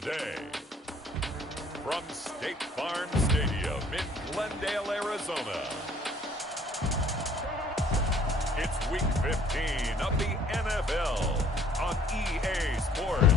today. From State Farm Stadium in Glendale, Arizona, it's Week 15 of the NFL on EA Sports.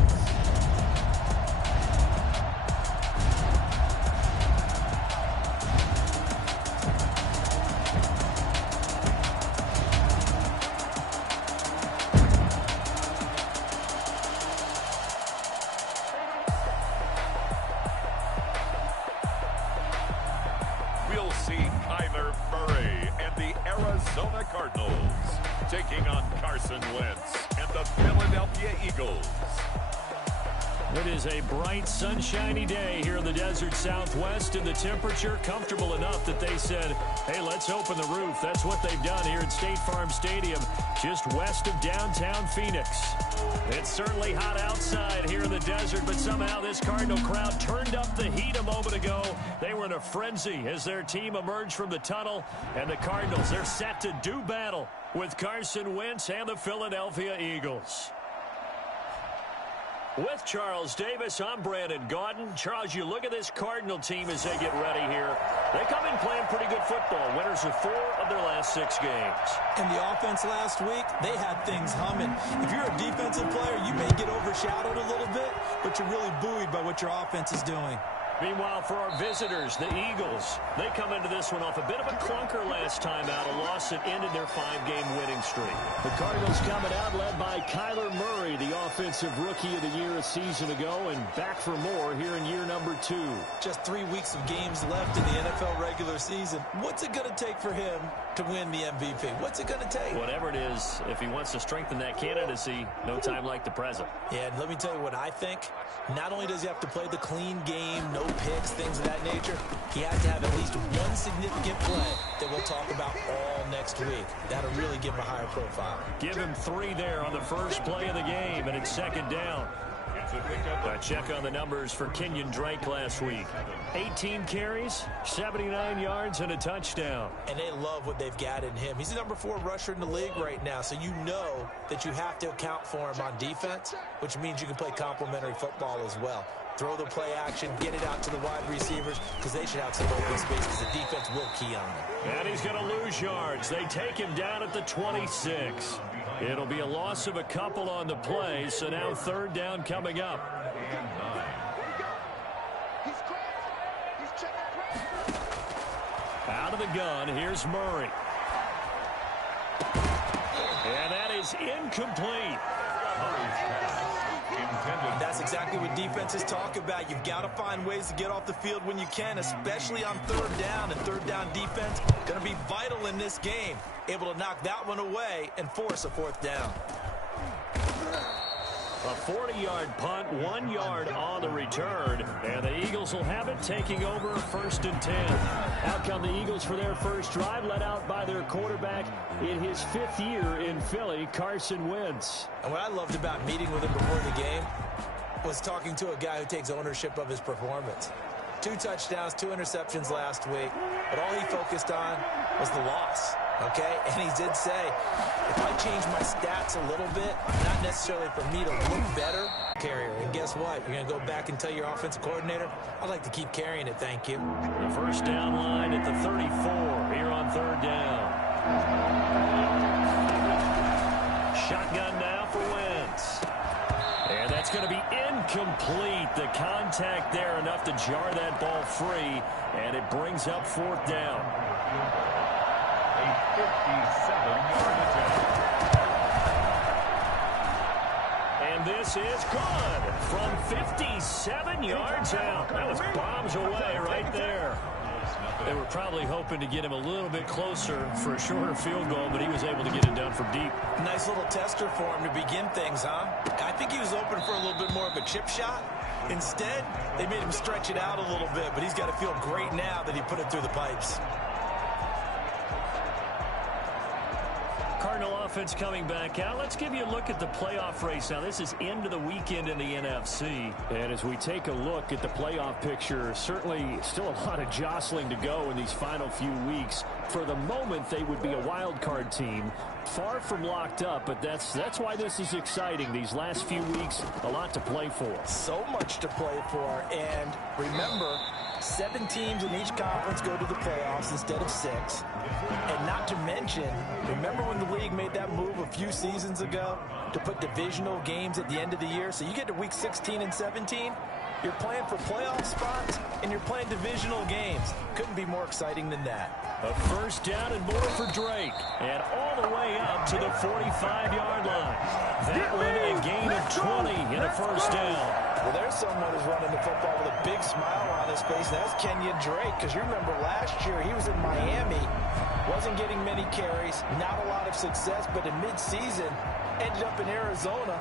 We'll see Kyler Murray and the Arizona Cardinals taking on Carson Wentz and the Philadelphia Eagles. It is a bright, sunshiny day here in the desert Southwest, and the temperature comfortable enough that they said, hey, let's open the roof. That's what they've done here at State Farm Stadium, just west of downtown Phoenix. It's certainly hot outside here in the desert, but somehow this Cardinal crowd turned up the heat a moment ago. They were in a frenzy as their team emerged from the tunnel, and the Cardinals, they're set to do battle with Carson Wentz and the Philadelphia Eagles. With Charles Davis, I'm Brandon Gaudin. Charles, you look at this Cardinal team as they get ready here. They come in playing pretty good football. Winners of 4 of their last 6 games. And the offense last week, they had things humming. If you're a defensive player, you may get overshadowed a little bit, but you're really buoyed by what your offense is doing. Meanwhile, for our visitors, the Eagles, they come into this one off a bit of a clunker last time out, a loss that ended their 5-game winning streak. The Cardinals coming out led by Kyler Murray, the offensive rookie of the year a season ago, and back for more here in year number 2. Just 3 weeks of games left in the NFL regular season. What's it going to take for him to win the MVP? What's it going to take? Whatever it is, if he wants to strengthen that candidacy, no time like the present. Yeah, and let me tell you what I think. Not only does he have to play the clean game, no picks, things of that nature, he has to have at least one significant play that we'll talk about all next week. That'll really give him a higher profile. Give him 3 there on the first play of the game, and it's second down. A check on the numbers for Kenyon Drake last week. 18 carries, 79 yards, and a touchdown. And they love what they've got in him. He's the number 4 rusher in the league right now, so you know that you have to account for him on defense, which means you can play complementary football as well. Throw the play action, get it out to the wide receivers, because they should have some open space, because the defense will key on them. And he's going to lose yards. They take him down at the 26. It'll be a loss of a couple on the play, so now third down coming up. Out of the gun, here's Murray. And that is incomplete. That's exactly what defenses talk about. You've got to find ways to get off the field when you can, especially on third down. And third down defense going to be vital in this game. Able to knock that one away and force a 4th down. A 40-yard punt, 1 yard on the return, and the Eagles will have it, taking over 1st and 10. Out come the Eagles for their first drive, led out by their quarterback in his 5th year in Philly, Carson Wentz. And what I loved about meeting with him before the game was talking to a guy who takes ownership of his performance. 2 touchdowns, 2 interceptions last week, but all he focused on was the loss. Okay, and he did say, if I change my stats a little bit, not necessarily for me to look better, carrier. And guess what? You're going to go back and tell your offensive coordinator, I'd like to keep carrying it, thank you. The first down line at the 34 here on third down. Shotgun now for Wentz. And that's going to be incomplete. The contact there enough to jar that ball free, and it brings up 4th down. A 57-yard attempt. And this is good from 57 yards out. That was bombs away right there. They were probably hoping to get him a little bit closer for a shorter field goal, but he was able to get it done from deep. Nice little tester for him to begin things, huh? I think he was open for a little bit more of a chip shot. Instead, they made him stretch it out a little bit, but he's got to feel great now that he put it through the pipes. Cardinal offense coming back out. Let's give you a look at the playoff race now. This is into the weekend in the NFC. And as we take a look at the playoff picture, certainly still a lot of jostling to go in these final few weeks. For the moment, they would be a wild card team. Far from locked up, but that's why this is exciting. These last few weeks, a lot to play for. So much to play for. And remember, 7 teams in each conference go to the playoffs instead of 6. And not to mention, remember when the league made that move a few seasons ago to put divisional games at the end of the year? So you get to week 16 and 17, you're playing for playoff spots, and you're playing divisional games. Couldn't be more exciting than that. A first down and more for Drake. And all the way up to the 45-yard line. That one a gain of 20 in a first down. Well, there's someone who's running the football with a big smile on his face, and that's Kenyon Drake. Because you remember last year he was in Miami, wasn't getting many carries, not a lot of success, but in midseason ended up in Arizona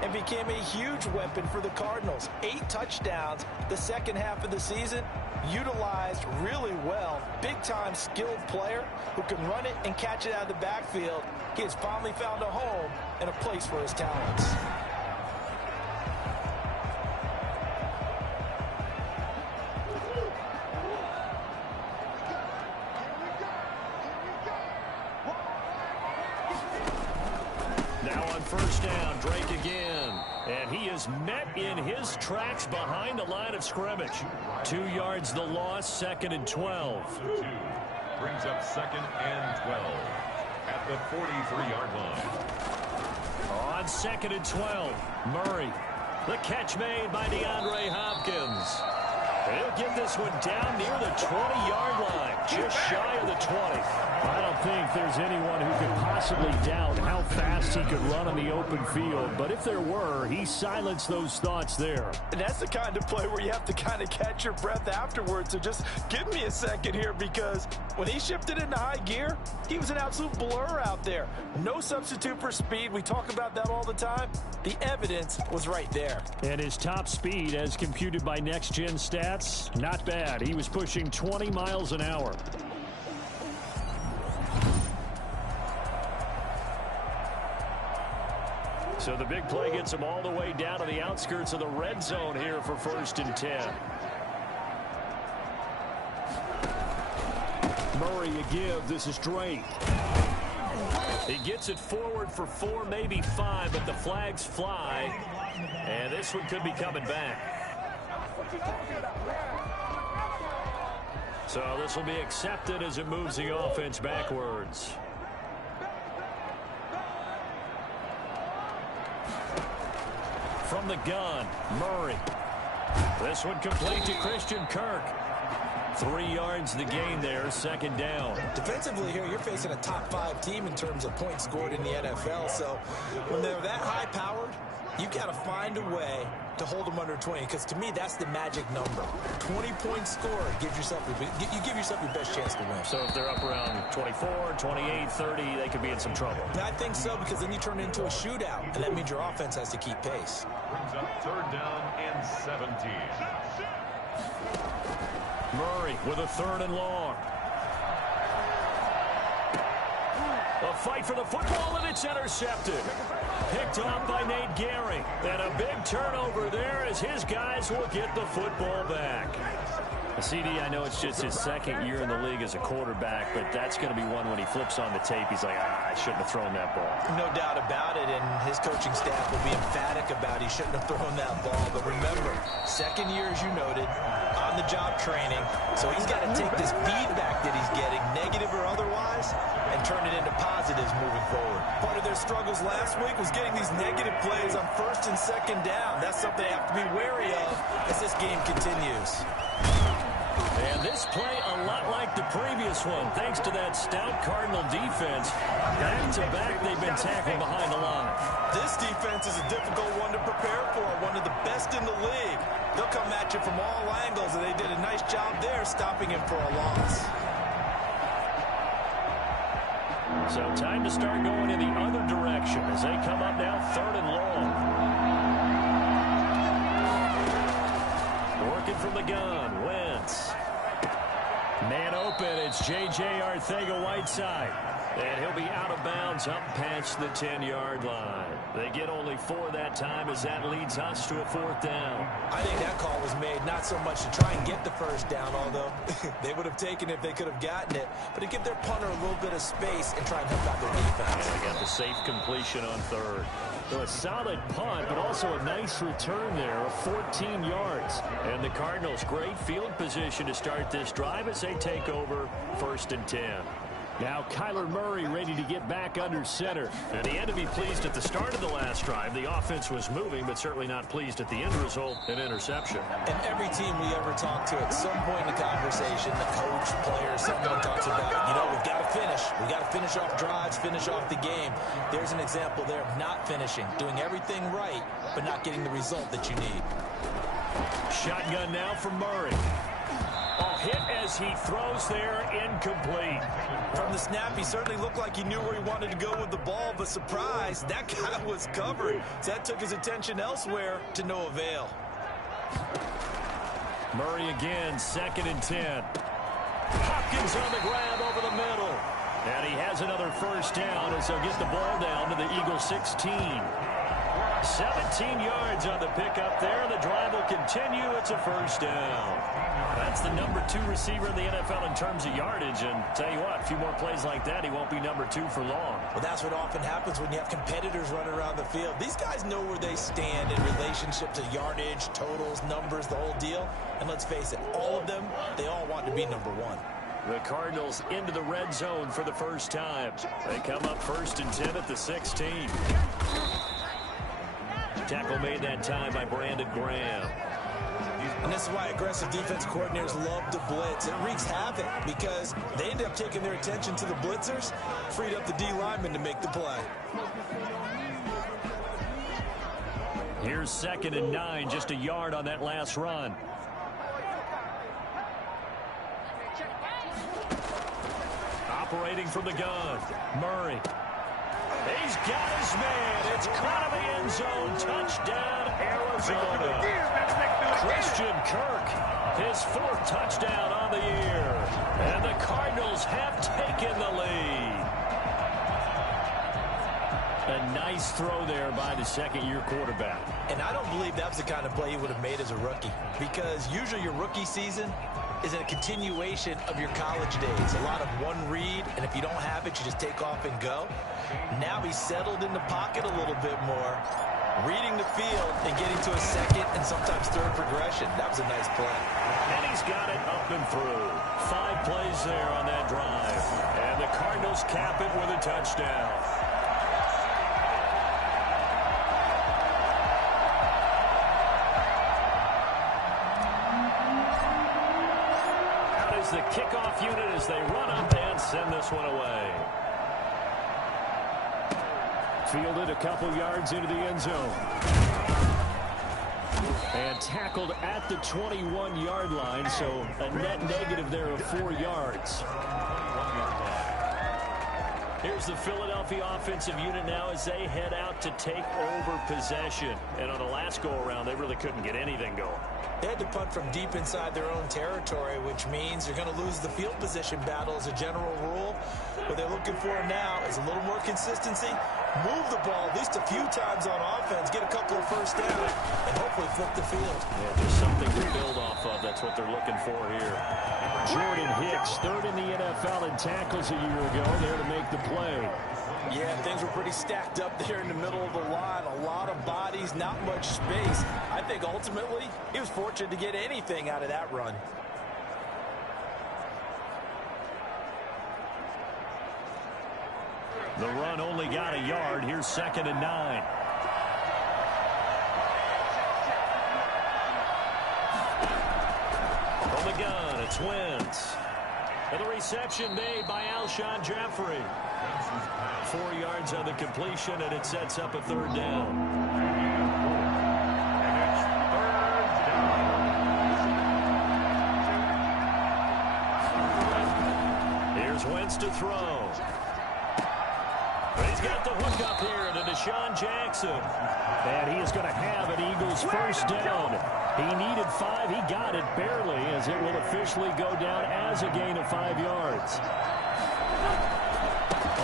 and became a huge weapon for the Cardinals. 8 touchdowns the second half of the season, utilized really well. Big-time skilled player who can run it and catch it out of the backfield. He has finally found a home and a place for his talents. Now on first down, Drake again. And he is met in his tracks behind the line of scrimmage. 2 yards the loss, 2nd and 12. Brings up 2nd and 12 at the 43-yard line. On 2nd and 12, Murray. The catch made by DeAndre Hopkins. He'll get this one down near the 20-yard line, just shy of the 20. I don't think there's anyone who could possibly doubt how fast he could run on the open field. But if there were, he silenced those thoughts there. And that's the kind of play where you have to kind of catch your breath afterwards. So just give me a second here, because when he shifted into high gear, he was an absolute blur out there. No substitute for speed. We talk about that all the time. The evidence was right there. And his top speed, as computed by Next Gen Stats, not bad. He was pushing 20 miles an hour. So the big play gets him all the way down to the outskirts of the red zone here for 1st and 10. Murray a give. This is Drake. He gets it forward for 4, maybe 5, but the flags fly. And this one could be coming back. So this will be accepted as it moves the offense backwards. From the gun, Murray. This one complete to Christian Kirk. 3 yards the gain there, 2nd down. Defensively here, you're facing a top 5 team in terms of points scored in the NFL. So when they're that high-powered, you've got to find a way to hold them under 20, because to me, that's the magic number. 20 points scored gives yourself you give yourself your best chance to win. So if they're up around 24, 28, 30, they could be in some trouble. I think so, because then you turn it into a shootout, and that means your offense has to keep pace. Brings up 3rd down and 17. Murray with a 3rd and long. A fight for the football, and it's intercepted. Picked off by Nate Gehring. And a big turnover there as his guys will get the football back. CD, I know it's just his 2nd year in the league as a quarterback, but that's going to be one when he flips on the tape, he's like, I shouldn't have thrown that ball. No doubt about it, and his coaching staff will be emphatic about he shouldn't have thrown that ball. But remember, 2nd year, as you noted, on-the-job training, so he's got to take this feedback that he's getting, negative or otherwise, and turn it into positives moving forward. Part of their struggles last week was getting these negative plays on 1st and 2nd down. That's something they have to be wary of as this game continues. And this play a lot like the previous one, thanks to that stout Cardinal defense. Back-to-back, they've been tackled behind the line. This defense is a difficult one to prepare for, one of the best in the league. They'll come at you from all angles, and they did a nice job there stopping him for a loss. So time to start going in the other direction as they come up now 3rd and long. Working from the gun, Wentz. Man open, it's J.J. Arcega-Whiteside. And he'll be out of bounds up past the 10-yard line. They get only 4 that time as that leads us to a 4th down. I think that call was made not so much to try and get the first down, although they would have taken it if they could have gotten it, but to give their punter a little bit of space and try and help out their defense. And they got the safe completion on 3rd. So a solid punt, but also a nice return there of 14 yards. And the Cardinals, great field position to start this drive as they take over 1st and 10. Now Kyler Murray ready to get back under center. And he had to be pleased at the start of the last drive. The offense was moving, but certainly not pleased at the end result, an interception. And every team we ever talk to, at some point in the conversation, the coach, player, someone talks about, we've got to finish. We've got to finish off drives, finish off the game. There's an example there of not finishing, doing everything right, but not getting the result that you need. Shotgun now for Murray. Hit as he throws there, incomplete. From the snap, he certainly looked like he knew where he wanted to go with the ball, but surprise, that guy was covered. So that took his attention elsewhere to no avail. Murray again, 2nd and 10. Hopkins on the grab over the middle. And he has another 1st down as they'll get the ball down to the Eagles 16. 17 yards on the pickup there. The drive will continue. It's a 1st down. That's the number 2 receiver in the NFL in terms of yardage. And tell you what, a few more plays like that, he won't be number 2 for long. Well, that's what often happens when you have competitors running around the field. These guys know where they stand in relationship to yardage, totals, numbers, the whole deal. And let's face it, all of them, they all want to be number 1. The Cardinals into the red zone for the first time. They come up 1st and 10 at the 16. Tackle made that time by Brandon Graham. And this is why aggressive defense coordinators love to blitz. It wreaks havoc because they end up taking their attention to the blitzers, freed up the D lineman to make the play. Here's 2nd and 9, just a yard on that last run. Operating from the gun, Murray. He's got his man. It's caught in the end zone. Touchdown, Arizona. Christian Kirk, his 4th touchdown on the year. And the Cardinals have taken the lead. A nice throw there by the 2nd-year quarterback. And I don't believe that was the kind of play he would have made as a rookie, because usually your rookie season is a continuation of your college days. A lot of one read, and if you don't have it, you just take off and go. Now he's settled in the pocket a little bit more, reading the field and getting to a 2nd and sometimes 3rd progression. That was a nice play. And he's got it up and through. 5 plays there on that drive. And the Cardinals cap it with a touchdown. Out is the kickoff unit as they run up and send this one away. Fielded a couple yards into the end zone. And tackled at the 21-yard line, so a net negative there of 4 yards. Here's the Philadelphia offensive unit now as they head out to take over possession. And on the last go-around, they really couldn't get anything going. They had to punt from deep inside their own territory, which means you're going to lose the field position battle as a general rule. What they're looking for now is a little more consistency, move the ball at least a few times on offense, get a couple of 1st down, and hopefully flip the field. Yeah, there's something to build off of. That's what they're looking for here. Jordan Hicks, 3rd in the NFL in tackles a year ago, there to make the play. Yeah, things were pretty stacked up there in the middle of the line. A lot of bodies, not much space. I think ultimately he was fortunate to get anything out of that run. The run only got a yard. Here's 2nd and 9. From the gun, it's Wentz. And the reception made by Alshon Jeffrey. 4 yards on the completion, and it sets up a 3rd down. Here's Wentz to throw. He's got the hook up here to Deshaun Jackson. And he is going to have an Eagles 1st down. He needed 5. He got it barely, as it will officially go down as a gain of 5 yards.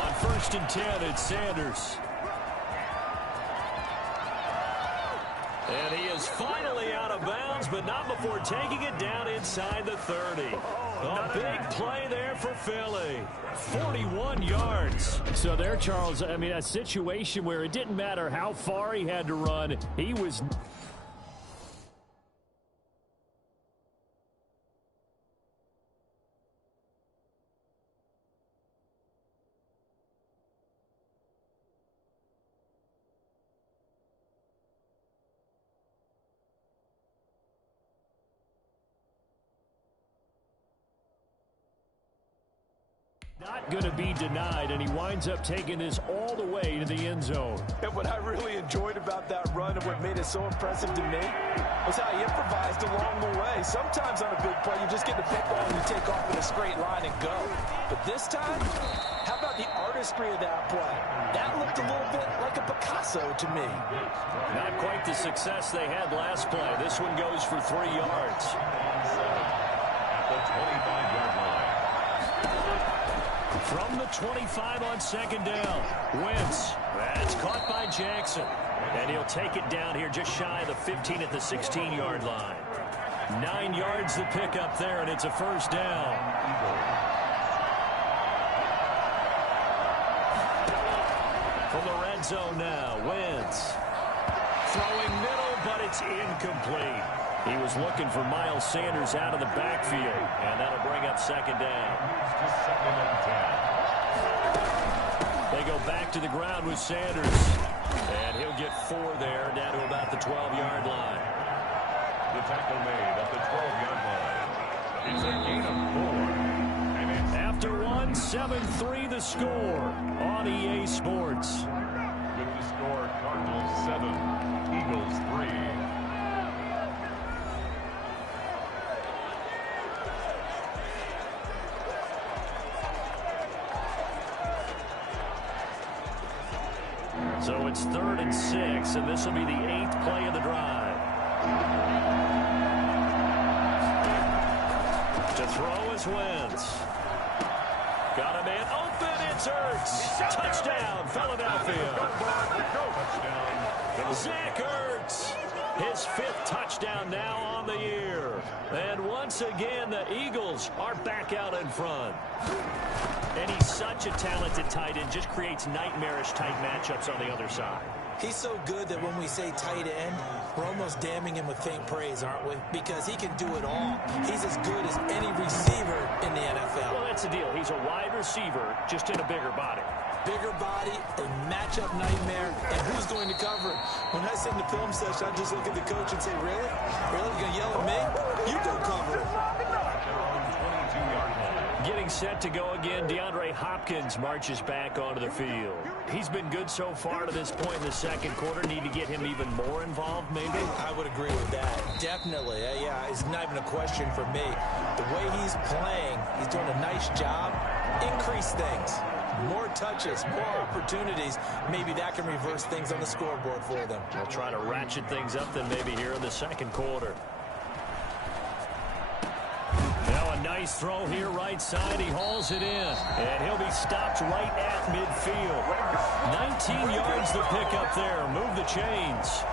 On first and 10. It's Sanders. And he is finally out of bounds, but not before taking it down inside the 30. A big play there for Philly. 41 yards. So there, Charles, I mean, a situation where it didn't matter how far he had to run. He was... not going to be denied, and he winds up taking this all the way to the end zone. And what I really enjoyed about that run and what made it so impressive to me was how he improvised along the way. Sometimes on a big play, you just get the big ball and you take off in a straight line and go. But this time, how about the artistry of that play? That looked a little bit like a Picasso to me. Not quite the success they had last play. This one goes for 3 yards. At the 25-yard line. From the 25 on second down, Wentz. That's caught by Jackson. And he'll take it down here just shy of the 15 at the 16-yard line. 9 yards the pickup there, and it's a first down. From the red zone now, Wentz. Throwing middle, but it's incomplete. He was looking for Miles Sanders out of the backfield, and that'll bring up second down. They go back to the ground with Sanders, and he'll get 4 there, down to about the 12-yard line. The tackle made at the 12-yard line. It's a gain of 4. After one, 7-3 the score on EA Sports. With the score, Cardinals 7, Eagles 3. So it's 3rd and 6, and this will be the 8th play of the drive. To throw is Wentz. Got a man open, it's Ertz. Touchdown, Philadelphia. Zach Ertz, his 5th touchdown now on the year. And once again, the Eagles are back out in front. And he's such a talented tight end, just creates nightmarish-type matchups on the other side. He's so good that when we say tight end, we're almost damning him with faint praise, aren't we? Because he can do it all. He's as good as any receiver in the NFL. Well, that's the deal. He's a wide receiver, just in a bigger body. Bigger body, a matchup nightmare, and who's going to cover it? When I sit in the film session, I just look at the coach and say, really? Really? You're going to yell at me? You go cover it. Getting set to go again, DeAndre Hopkins marches back onto the field. He's been good so far to this point in the second quarter. Need to get him even more involved, maybe? I would agree with that. Definitely. Yeah, it's not even a question for me. The way he's playing, he's doing a nice job. Increase things. More touches, more opportunities. Maybe that can reverse things on the scoreboard for them. They'll try to ratchet things up then maybe here in the second quarter. Now a nice throw here right side. He hauls it in. And he'll be stopped right at midfield. 19 yards to pick up there. Move the chains.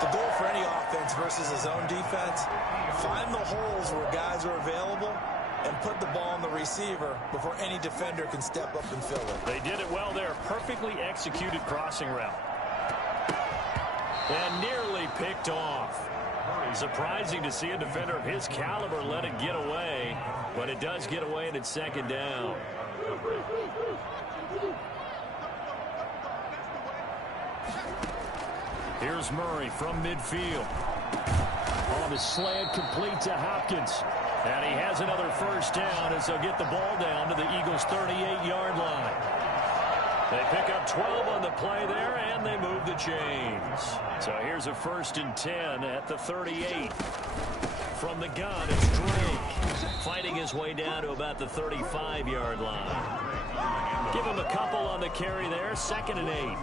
The goal for any offense versus his own defense, find the holes where guys are available and put the ball on the receiver before any defender can step up and fill it. They did it well there. Perfectly executed crossing route. And nearly picked off. Surprising to see a defender of his caliber let it get away, but it does get away and it's second down. Here's Murray from midfield. On the slant, complete to Hopkins. And he has another first down as they'll get the ball down to the Eagles' 38-yard line. They pick up 12 on the play there, and they move the chains. So here's a 1st and 10 at the 38. From the gun, it's Drake. Fighting his way down to about the 35-yard line. Give him a couple on the carry there, 2nd and 8.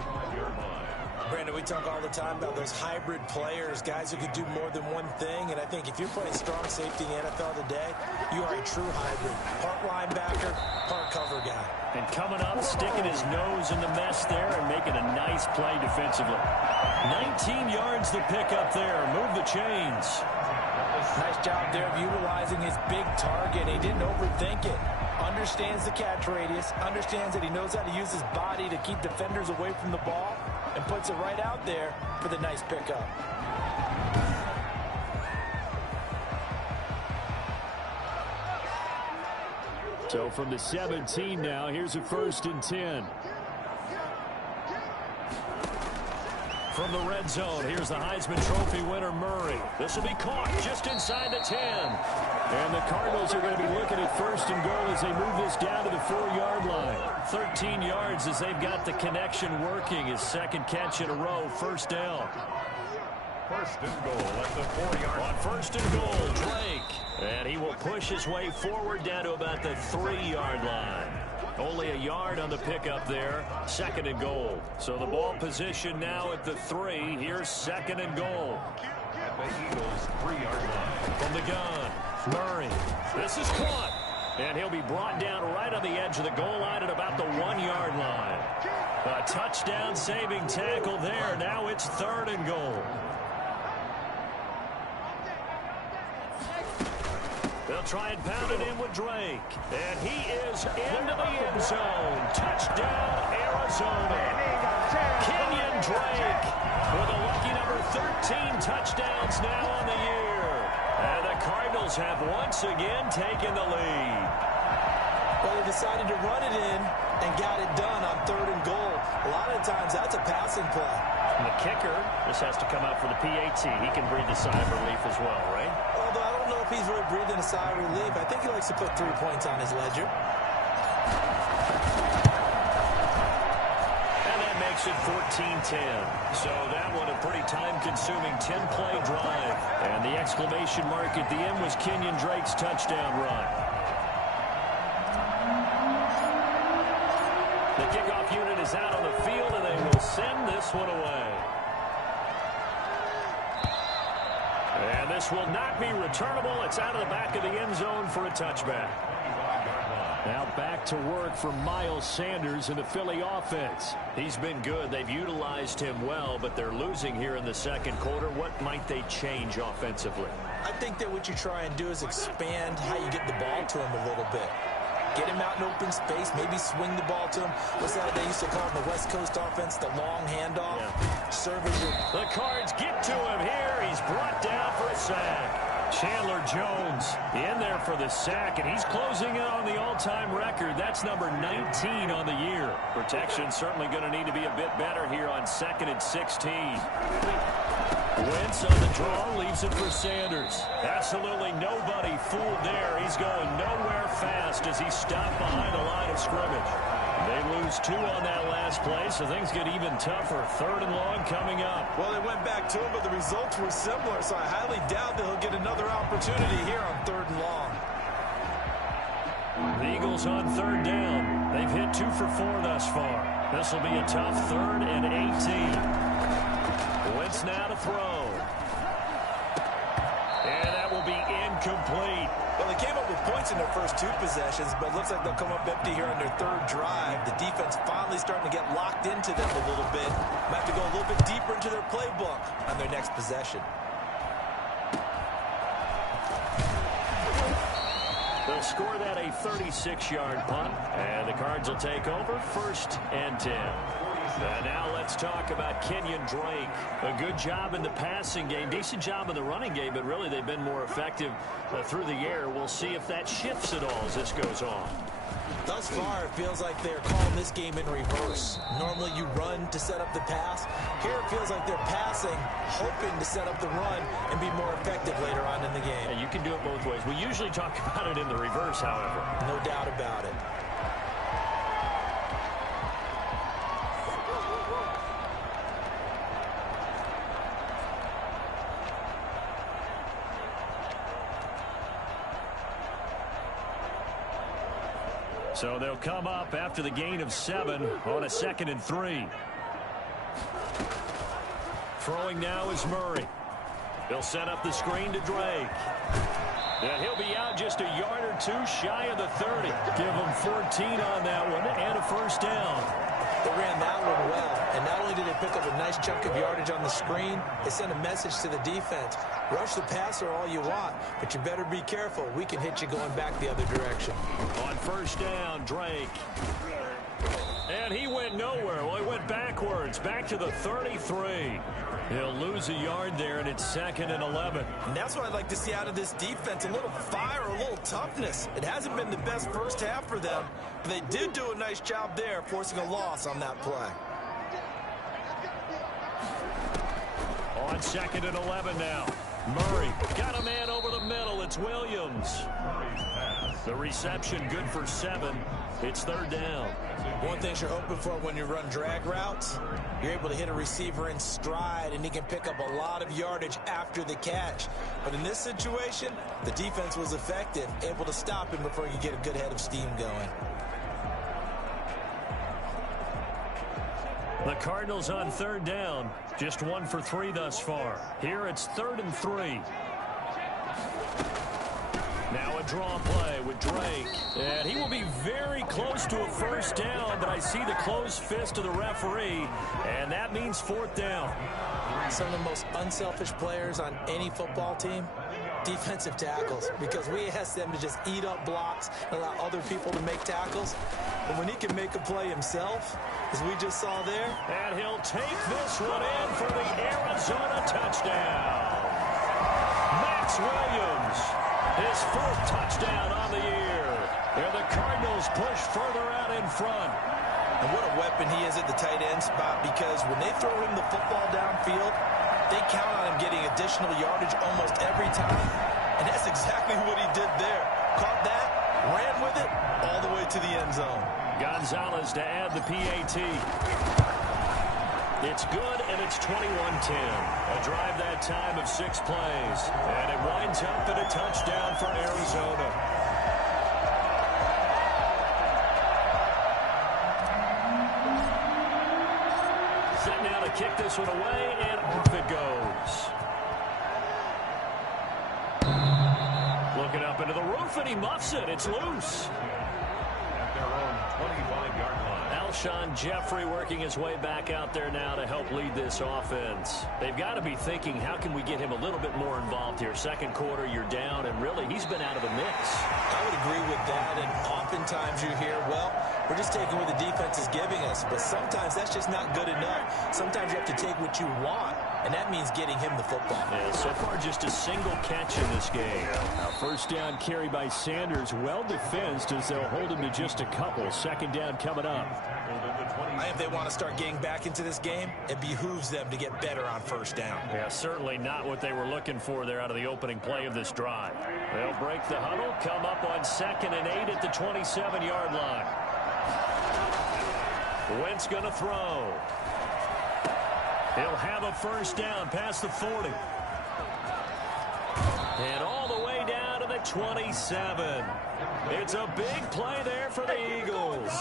Brandon, we talk all the time about those hybrid players, guys who could do more than one thing, and I think if you're playing strong safety in the NFL today, you are a true hybrid. Part linebacker, part cover guy. And coming up, sticking his nose in the mess there and making a nice play defensively. 19 yards to pick up there. Move the chains. Nice job there of utilizing his big target. He didn't overthink it. Understands the catch radius, understands that he knows how to use his body to keep defenders away from the ball, and puts it right out there for the nice pickup. So from the 17 now, here's a 1st and 10. From the red zone, here's the Heisman Trophy winner, Murray. This will be caught just inside the 10. And the Cardinals are going to be looking at 1st and goal as they move this down to the 4-yard line. 13 yards as they've got the connection working. His second catch in a row, 1st down. 1st and goal at the 4-yard line. On 1st and goal, Drake. And he will push his way forward down to about the 3-yard line. Only a yard on the pickup there. 2nd and goal. So the ball position now at the 3. Here's 2nd and goal. At the Eagles' 3-yard line. From the gun, Murray. This is caught. And he'll be brought down right on the edge of the goal line at about the 1-yard line. A touchdown saving tackle there. Now it's 3rd and goal. They'll try and pound it in with Drake. And he is into the end zone. Touchdown, Arizona. Kenyon Drake with a lucky number 13 touchdowns now on the year. And the Cardinals have once again taken the lead. Well, they decided to run it in and got it done on 3rd and goal. A lot of times that's a passing play. And the kicker, this has to come out for the PAT. He can breathe a sigh of relief as well, right? Although I don't know if he's really breathing a sigh of relief. I think he likes to put 3 points on his ledger. And that makes it 14-10. So that one a pretty time-consuming 10-play drive. And the exclamation mark at the end was Kenyon Drake's touchdown run. The kickoff unit is out on the field, and they will send this one away. And this will not be returnable. It's out of the back of the end zone for a touchback. Now back to work for Miles Sanders in the Philly offense. He's been good. They've utilized him well, but they're losing here in the 2nd quarter. What might they change offensively? I think that what you try and do is expand how you get the ball to him a little bit. Get him out in open space, maybe swing the ball to him. What's that they used to call in the West Coast offense, the long handoff? Yeah. Serve as your... The Cards get to him here. He's brought down for a sack. Chandler Jones in there for the sack, and he's closing in on the all-time record. That's number 19 on the year. Protection certainly going to need to be a bit better here on 2nd and 16. Wentz on the draw, leaves it for Sanders. Absolutely nobody fooled there. He's going nowhere fast as he stopped behind the line of scrimmage. They lose 2 on that last play, so things get even tougher. 3rd and long coming up. Well, they went back to him, but the results were similar, so I highly doubt that he'll get another opportunity here on 3rd and long. The Eagles on 3rd down. They've hit 2 for 4 thus far. This will be a tough 3rd and 18. Wentz now to throw. And that will be incomplete. Well, they came up with points in their first 2 possessions, but it looks like they'll come up empty here on their 3rd drive. The defense finally starting to get locked into them a little bit. Might have to go a little bit deeper into their playbook on their next possession. They'll score that a 36-yard punt, and the Cards will take over 1st and 10. And now let's talk about Kenyon Drake. A good job in the passing game, decent job in the running game, but really they've been more effective through the air. We'll see if that shifts at all as this goes on. Thus far, it feels like they're calling this game in reverse. Normally you run to set up the pass. Here it feels like they're passing, hoping to set up the run and be more effective later on in the game. And you can do it both ways. We usually talk about it in the reverse, however. No doubt about it. So they'll come up after the gain of 7 on a 2nd and 3. Throwing now is Murray. He'll set up the screen to Drake. And he'll be out just a yard or two shy of the 30. Give him 14 on that one and a first down. They ran that one well, and not only did they pick up a nice chunk of yardage on the screen, they sent a message to the defense. Rush the passer all you want, but you better be careful. We can hit you going back the other direction. On first down, Drake. And he went nowhere. Well, he went backwards, back to the 33. He'll lose a yard there, and it's 2nd and 11. And that's what I'd like to see out of this defense, a little fire, a little toughness. It hasn't been the best first half for them, but they did do a nice job there, forcing a loss on that play. On 2nd and 11 now. Murray got a man over the middle. It's Williams. The reception good for 7. It's 3rd down. One thing you're hoping for when you run drag routes, you're able to hit a receiver in stride, and he can pick up a lot of yardage after the catch. But in this situation, the defense was effective, able to stop him before you get a good head of steam going. The Cardinals on 3rd down. Just 1 for 3 thus far. Here it's 3rd and 3. Now a draw play with Drake. And he will be very close to a first down, but I see the closed fist of the referee, and that means 4th down. Some of the most unselfish players on any football team, defensive tackles, because we ask them to just eat up blocks and allow other people to make tackles. But when he can make a play himself, as we just saw there. And he'll take this one in for the Arizona touchdown. Max Williams, his 4th touchdown on the year. And the Cardinals push further out in front. And what a weapon he is at the tight end spot, because when they throw him the football downfield, they count on him getting additional yardage almost every time. And that's exactly what he did there. Caught that, ran with it, all the way to the end zone. Gonzalez to add the PAT. It's good, and it's 21-10. A drive that time of 6 plays. And it winds up at a touchdown for Arizona. Set now to kick this one away, and off it goes. Looking up into the roof, and he muffs it. It's loose. At their own 25-yard line. Alshon Jeffrey working his way back out there now to help lead this offense. They've got to be thinking, how can we get him a little bit more involved here? Second quarter, you're down, and really, he's been out of the mix. I would agree with that, and oftentimes you hear, well, we're just taking what the defense is giving us, but sometimes that's just not good enough. Sometimes you have to take what you want, and that means getting him the football. Yeah, so far just a single catch in this game. Now, first down carry by Sanders, well defensed as they'll hold him to just a couple. Second down coming up. I think if they want to start getting back into this game, it behooves them to get better on first down. Yeah, certainly not what they were looking for there out of the opening play of this drive. They'll break the huddle, come up on 2nd and 8 at the 27-yard line. Wentz going to throw. He'll have a first down past the 40. And all the way down to the 27. It's a big play there for the Eagles.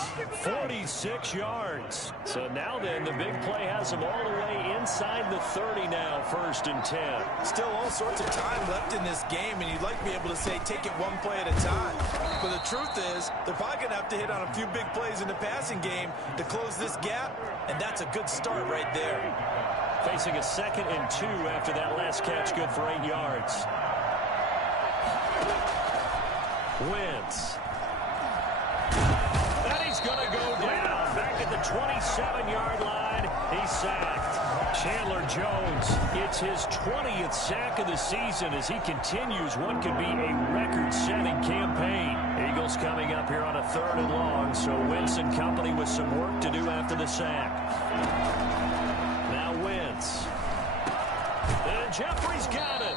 46 yards. So now then, the big play has them all the way inside the 30 now, 1st and 10. Still all sorts of time left in this game, and you'd like to be able to say take it one play at a time. But the truth is, they're probably going to have to hit on a few big plays in the passing game to close this gap, and that's a good start right there. Facing a 2nd and 2 after that last catch, good for 8 yards. Wentz. And he's going to go down back at the 27-yard line. He's sacked. Chandler Jones, it's his 20th sack of the season as he continues what could be a record-setting campaign. Eagles coming up here on a 3rd and long, so Wentz and company with some work to do after the sack. Now Wentz. And Jeffrey's got it.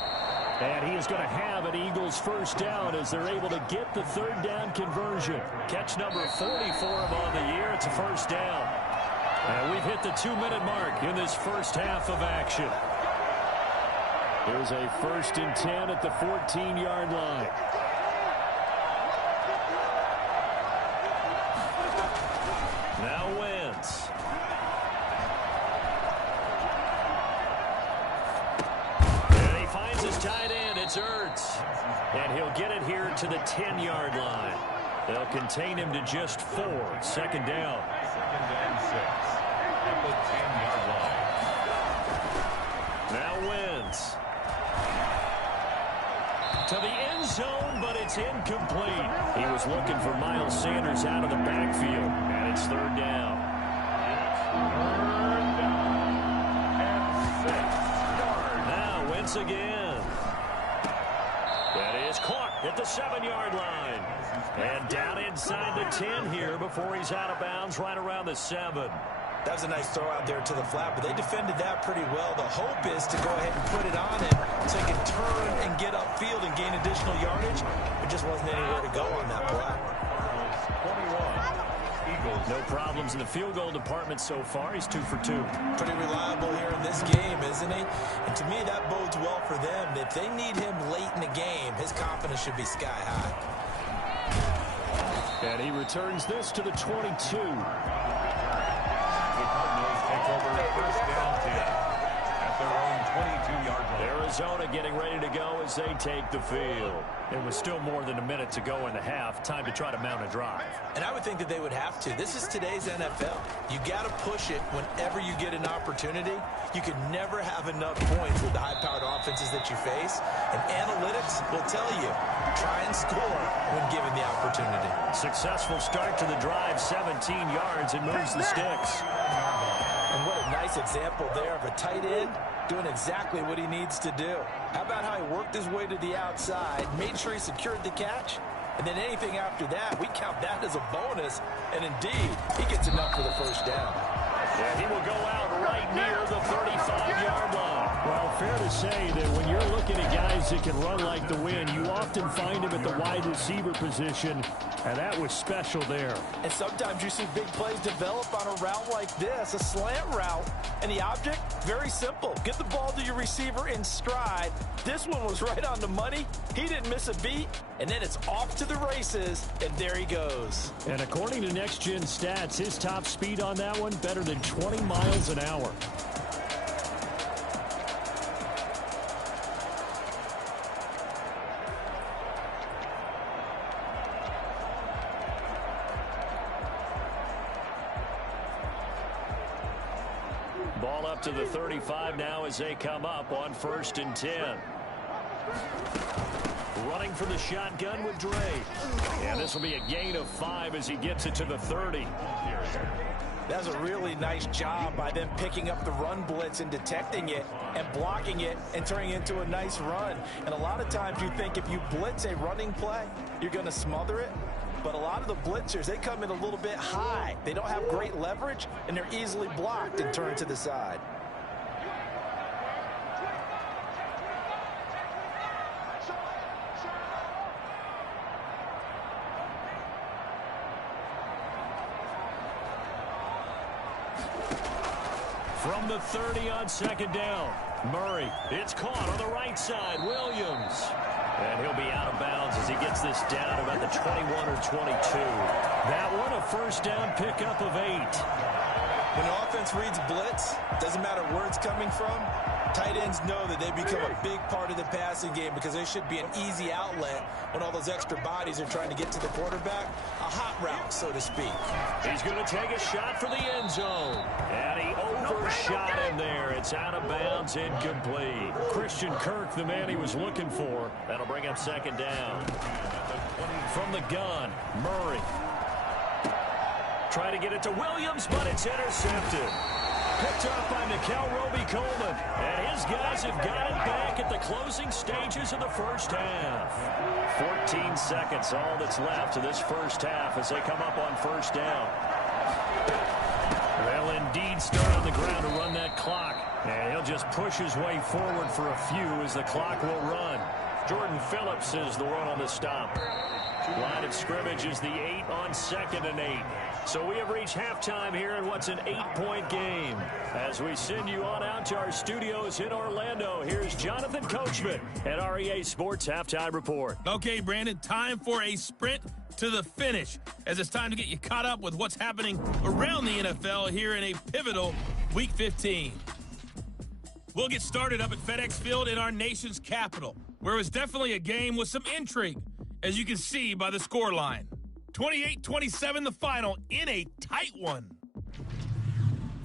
And he is going to have an Eagles first down as they're able to get the 3rd down conversion. Catch number 40 for him on the year. It's a first down. And we've hit the 2-minute mark in this first half of action. Here's a 1st and 10 at the 14-yard line. Now Wentz. returns. And he'll get it here to the 10-yard line. They'll contain him to just 4. Second down. Second and 6 at the 10-yard line. Now Wentz. To the end zone, but it's incomplete. He was looking for Miles Sanders out of the backfield, and it's third down. Third down and 6 yards. Now Wentz again. That is caught at the 7-yard line. And down inside the 10 here before he's out of bounds right around the 7. That was a nice throw out there to the flat, but they defended that pretty well. The hope is to go ahead and put it on him so he can turn and get upfield and gain additional yardage. There just wasn't anywhere to go on that play. 21, Eagles. No problems in the field goal department so far. He's 2 for 2. Pretty reliable here in this game, isn't he? And to me, that bodes well for them. If they need him late in the game, his confidence should be sky high. And he returns this to the 22. The Cardinals take over first down 10 at their own 22-yard line. Arizona getting ready to go as they take the field. It was still more than a minute to go in the half. Time to try to mount a drive. And I would think that they would have to. This is today's NFL. You got to push it whenever you get an opportunity. You can never have enough points with the high-powered offenses that you face. And analytics will tell you, try and score when given the opportunity. Successful start to the drive, 17 yards, and moves the sticks. And what a nice example there of a tight end doing exactly what he needs to do. How about how he worked his way to the outside, made sure he secured the catch, and then anything after that, we count that as a bonus. And indeed, he gets enough for the first down. Yeah, he will go out right near the 35-yard line. Well, fair to say that when you're looking at guys that can run like the wind, you often find him at the wide receiver position, and that was special there. And sometimes you see big plays develop on a route like this, a slant route, and the object, very simple. Get the ball to your receiver in stride. This one was right on the money. He didn't miss a beat, and then it's off to the races, and there he goes. And according to Next Gen Stats, his top speed on that one, better than 20 miles an hour. Ball up to the 35 now as they come up on 1st and 10. Running for the shotgun with Dre. And this will be a gain of 5 as he gets it to the 30. That's a really nice job by them picking up the run blitz and detecting it and blocking it and turning it into a nice run. And a lot of times you think if you blitz a running play, you're going to smother it. But a lot of the blitzers, they come in a little bit high. They don't have great leverage, and they're easily blocked and turned to the side. From the 30 on 2nd down, Murray. It's caught on the right side. Williams. And he'll be out of bounds as he gets this down about the 21 or 22. That one, a first down pickup of 8. When the offense reads blitz, doesn't matter where it's coming from, tight ends know that they become a big part of the passing game because they should be an easy outlet when all those extra bodies are trying to get to the quarterback. A hot route, so to speak. He's going to take a shot for the end zone. And he overshot him there. It's out of bounds, incomplete. Christian Kirk, the man he was looking for. That'll bring up 2nd down. From the gun, Murray. Trying to get it to Williams, but it's intercepted. Picked up by Nickel Roby-Coleman. And his guys have got it back at the closing stages of the first half. 14 seconds, all that's left of this first half as they come up on 1st down. They'll indeed start on the ground to run that clock. And he'll just push his way forward for a few as the clock will run. Jordan Phillips is the one on the stop. Line of scrimmage is the 8 on 2nd and 8. So we have reached halftime here in what's an 8-point game. As we send you on out to our studios in Orlando, here's Jonathan Coachman at REA Sports Halftime Report. Okay, Brandon, time for a sprint to the finish, as it's time to get you caught up with what's happening around the NFL here in a pivotal Week 15. We'll get started up at FedEx Field in our nation's capital. where it was definitely a game with some intrigue, as you can see by the scoreline. 28-27 the final in a tight one.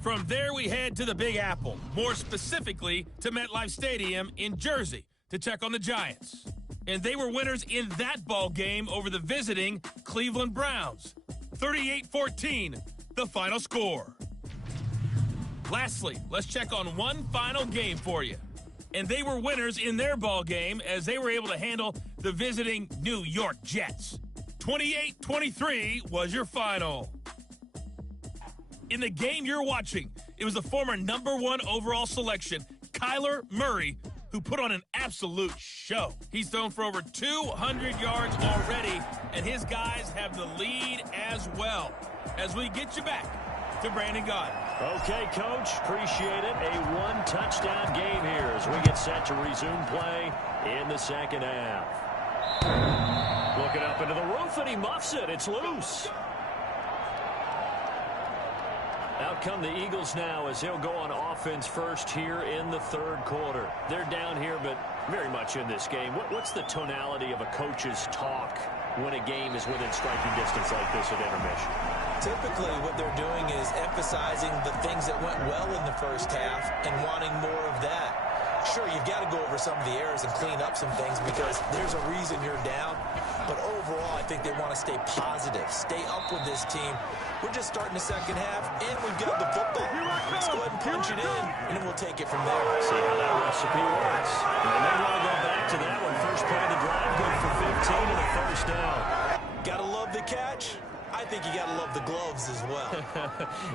From there, we head to the Big Apple, more specifically to MetLife Stadium in Jersey to check on the Giants. And they were winners in that ball game over the visiting Cleveland Browns. 38-14, the final score. Lastly, let's check on one final game for you. And they were winners in their ball game as they were able to handle the visiting New York Jets. 28-23 was your final. In the game you're watching, it was the former #1 overall selection, Kyler Murray, who put on an absolute show. He's thrown for over 200 yards already, and his guys have the lead as well. As we get you back to Brandon Gaudin. Okay, Coach, appreciate it. A one-touchdown game here as we get set to resume play in the second half. Looking up into the roof, and he muffs it. It's loose. Out come the Eagles now as they'll go on offense first here in the third quarter. They're down here, but very much in this game. What's the tonality of a coach's talk when a game is within striking distance like this at intermission? Typically, what they're doing is emphasizing the things that went well in the first half and wanting more of that. Sure, you've got to go over some of the errors and clean up some things because there's a reason you're down. But overall, I think they want to stay positive, stay up with this team. We're just starting the second half, and we've got the football. Let's go ahead and punch it in, and then we'll take it from there. See how that recipe works. And they want to go back to that one. First play of the drive, good for 15 and a first down. Got to love the catch. I think you got to love the gloves as well.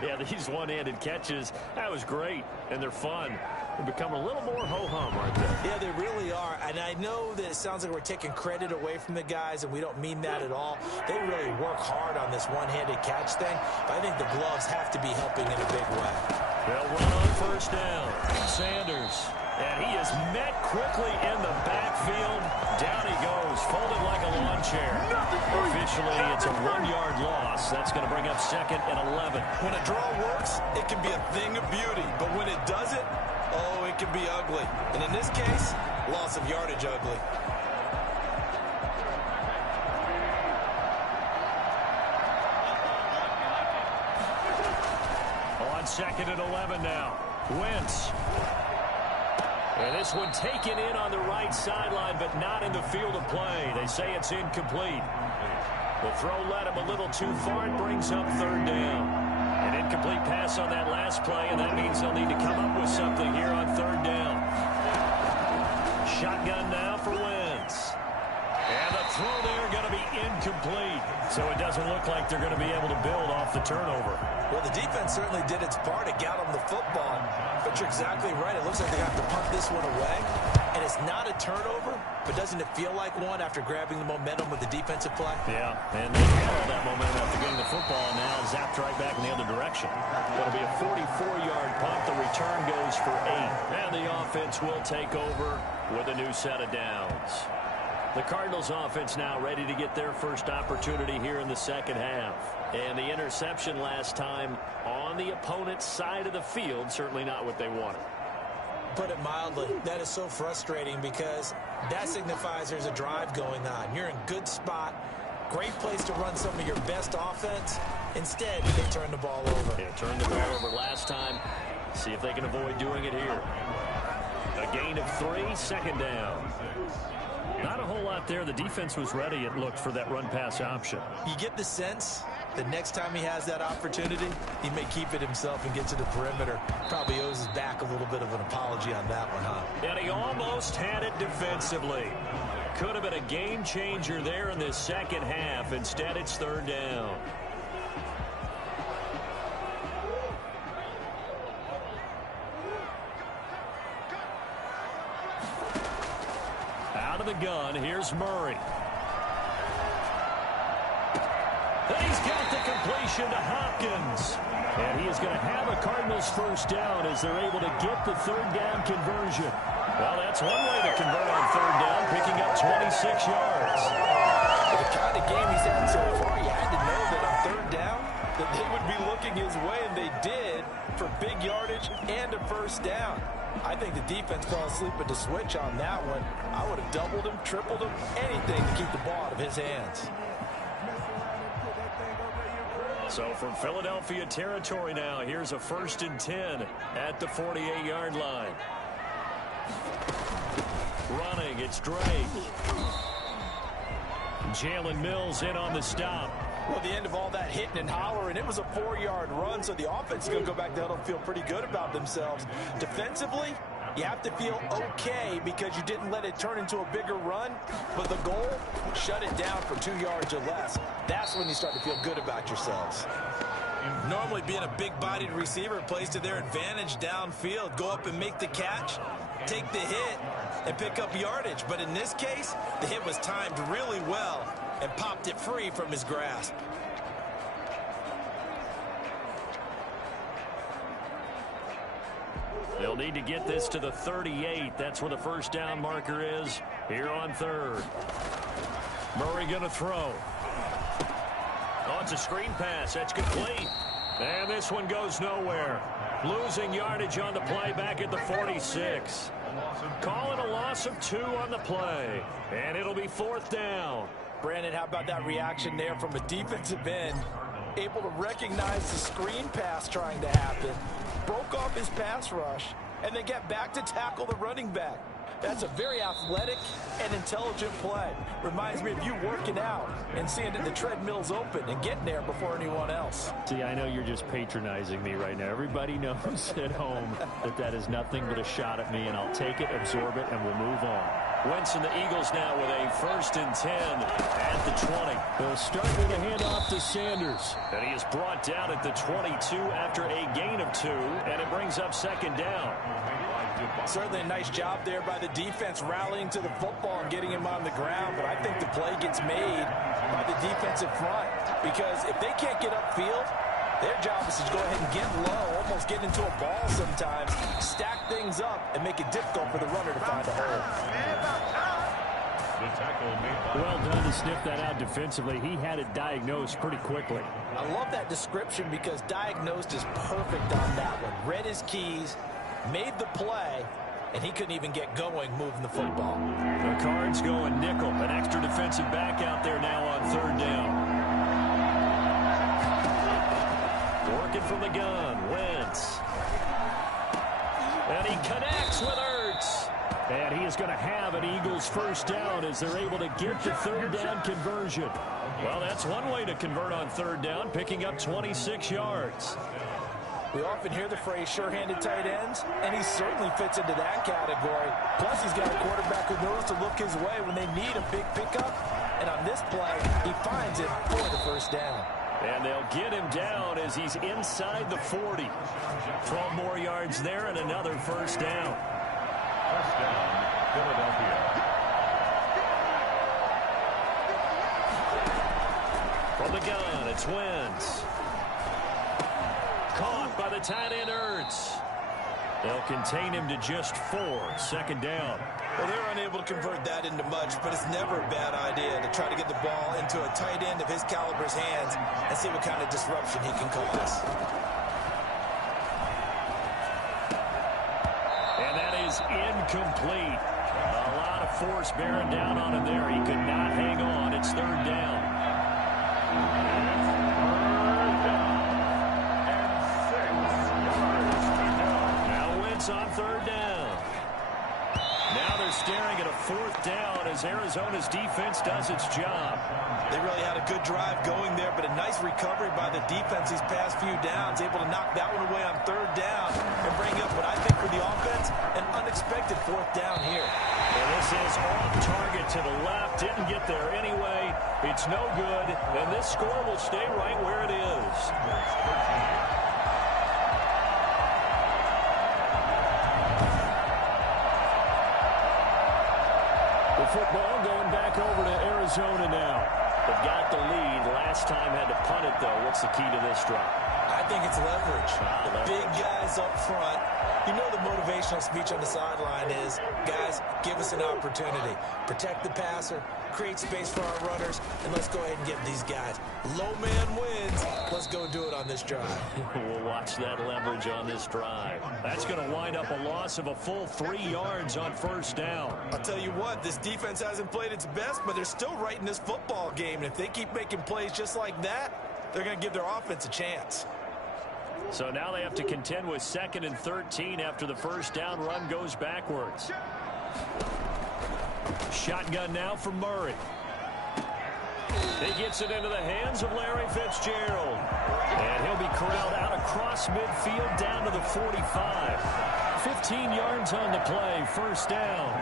Yeah, these one-handed catches, that was great, and they're fun. They become a little more ho-hum, aren't they? Yeah, they really are. And I know that it sounds like we're taking credit away from the guys, and we don't mean that at all. They really work hard on this one-handed catch thing, but I think the gloves have to be helping in a big way. They'll run on first down. Sanders. And he is met quickly in the backfield. Down he goes, folded like a lawn chair. Officially, it's a 1-yard loss. That's going to bring up second and 11. When a draw works, it can be a thing of beauty. But when it doesn't, oh, it can be ugly. And in this case, loss of yardage ugly. On second and 11 now. Wentz. And this one taken in on the right sideline, but not in the field of play. They say it's incomplete. The throw led him a little too far. It brings up third down. An incomplete pass on that last play, and that means they'll need to come up with something here on third down. Shotgun now for Wentz. And the throw there going to be incomplete. So it doesn't look like they're going to be able to build off the turnover. Well, the defense certainly did its part. It got them the football. But you're exactly right. It looks like they're going to have to punt this one away. And it's not a turnover, but doesn't it feel like one after grabbing the momentum with the defensive play? Yeah, and they had all that momentum after getting the football, and now zapped right back in the other direction. It'll be a 44-yard punt. The return goes for 8. And the offense will take over with a new set of downs. The Cardinals offense now ready to get their first opportunity here in the second half. And the interception last time on the opponent's side of the field, certainly not what they wanted. Put it mildly, that is so frustrating because that signifies there's a drive going on. You're in good spot, great place to run some of your best offense. Instead, they turn the ball over. Yeah, turned the ball over last time. See if they can avoid doing it here. A gain of 3, second down. Not a whole lot there. The defense was ready, it looked, for that run-pass option. You get the sense that next time he has that opportunity, he may keep it himself and get to the perimeter. Probably owes his back a little bit of an apology on that one, huh? And he almost had it defensively. Could have been a game changer there in this second half. Instead, it's third down. Out of the gun, here's Murray. He's got the completion to Hopkins. And he is going to have a Cardinals first down as they're able to get the third down conversion. Well, that's one way to convert on third down, picking up 26 yards. With the kind of game he's had so far, you had to know that on third down that they would be looking his way, and they did. for big yardage and a first down. I think the defense fell asleep at the switch on that one. I would have doubled him, tripled him, anything to keep the ball out of his hands. So from Philadelphia territory now, here's a 1st and 10 at the 48-yard line. Running, it's Drake. Jalen Mills in on the stop. Well, the end of all that hitting and hollering, it was a 4-yard run, so the offense is going to go back down and feel pretty good about themselves. Defensively, you have to feel okay because you didn't let it turn into a bigger run, but the goal, shut it down for 2 yards or less. That's when you start to feel good about yourselves. Normally being a big-bodied receiver plays to their advantage downfield. Go up and make the catch, take the hit, and pick up yardage. But in this case, the hit was timed really well and popped it free from his grasp. They'll need to get this to the 38. That's where the first down marker is here on 3rd. Murray going to throw. Oh, it's a screen pass. That's complete. And this one goes nowhere. Losing yardage on the play back at the 46. Calling a loss of 2 on the play. And it'll be 4th down. Brandon, how about that reaction there from a defensive end? Able to recognize the screen pass trying to happen. Broke off his pass rush, and then get back to tackle the running back. That's a very athletic and intelligent play. Reminds me of you working out and seeing that the treadmill's open and getting there before anyone else. See, I know you're just patronizing me right now. Everybody knows at home that that is nothing but a shot at me, and I'll take it, absorb it, and we'll move on. Wentz and the Eagles now with a 1st and 10 at the 20. They'll start with a handoff to Sanders. And he is brought down at the 22 after a gain of 2, and it brings up 2nd down. Certainly a nice job there by the defense rallying to the football and getting him on the ground, but I think the play gets made by the defensive front because if they can't get upfield, their job is to go ahead and get low, almost get into a ball sometimes, stack things up, and make it difficult for the runner to find a hole. Well done to sniff that out defensively. He had it diagnosed pretty quickly. I love that description because diagnosed is perfect on that one. Read his keys, made the play, and he couldn't even get going moving the football. The Cards going nickel. An extra defensive back out there now on 3rd down. Working from the gun, Wentz. And he connects with Ertz. And he is going to have an Eagles first down as they're able to get the 3rd down conversion. Well, that's one way to convert on 3rd down, picking up 26 yards. We often hear the phrase sure-handed tight ends, and he certainly fits into that category. Plus, he's got a quarterback who knows to look his way when they need a big pickup. And on this play, he finds it for the first down. And they'll get him down as he's inside the 40. 12 more yards there and another first down. First down, Philadelphia. From the gun, it's Wentz. Caught by the tight end Ertz. They'll contain him to just 4. 2nd down. Well, they're unable to convert that into much, but it's never a bad idea to try to get the ball into a tight end of his caliber's hands and see what kind of disruption he can cause. And that is incomplete. A lot of force bearing down on him there. He could not hang on. It's 3rd down. On 3rd down. Now they're staring at a 4th down as Arizona's defense does its job. They really had a good drive going there, but a nice recovery by the defense these past few downs, able to knock that one away on 3rd down and bring up what I think for the offense, an unexpected 4th down here. And this is off target to the left. Didn't get there anyway. It's no good, and this score will stay right where it is. Football going back over to Arizona now. They've got the lead. Last time had to punt it, though. What's the key to this drive? I I think it's leverage. The big guys up front. You know the motivational speech on the sideline is, guys, give us an opportunity. Protect the passer, create space for our runners, and let's go ahead and give these guys. Low man wins. Let's go do it on this drive. We'll watch that leverage on this drive. That's going to wind up a loss of a full 3 yards on first down. I'll tell you what, this defense hasn't played its best, but they're still right in this football game. And if they keep making plays just like that, they're going to give their offense a chance. So now they have to contend with 2nd and 13 after the first down run goes backwards. Shotgun now for Murray. He gets it into the hands of Larry Fitzgerald. And he'll be corralled out across midfield down to the 45. 15 yards on the play, first down.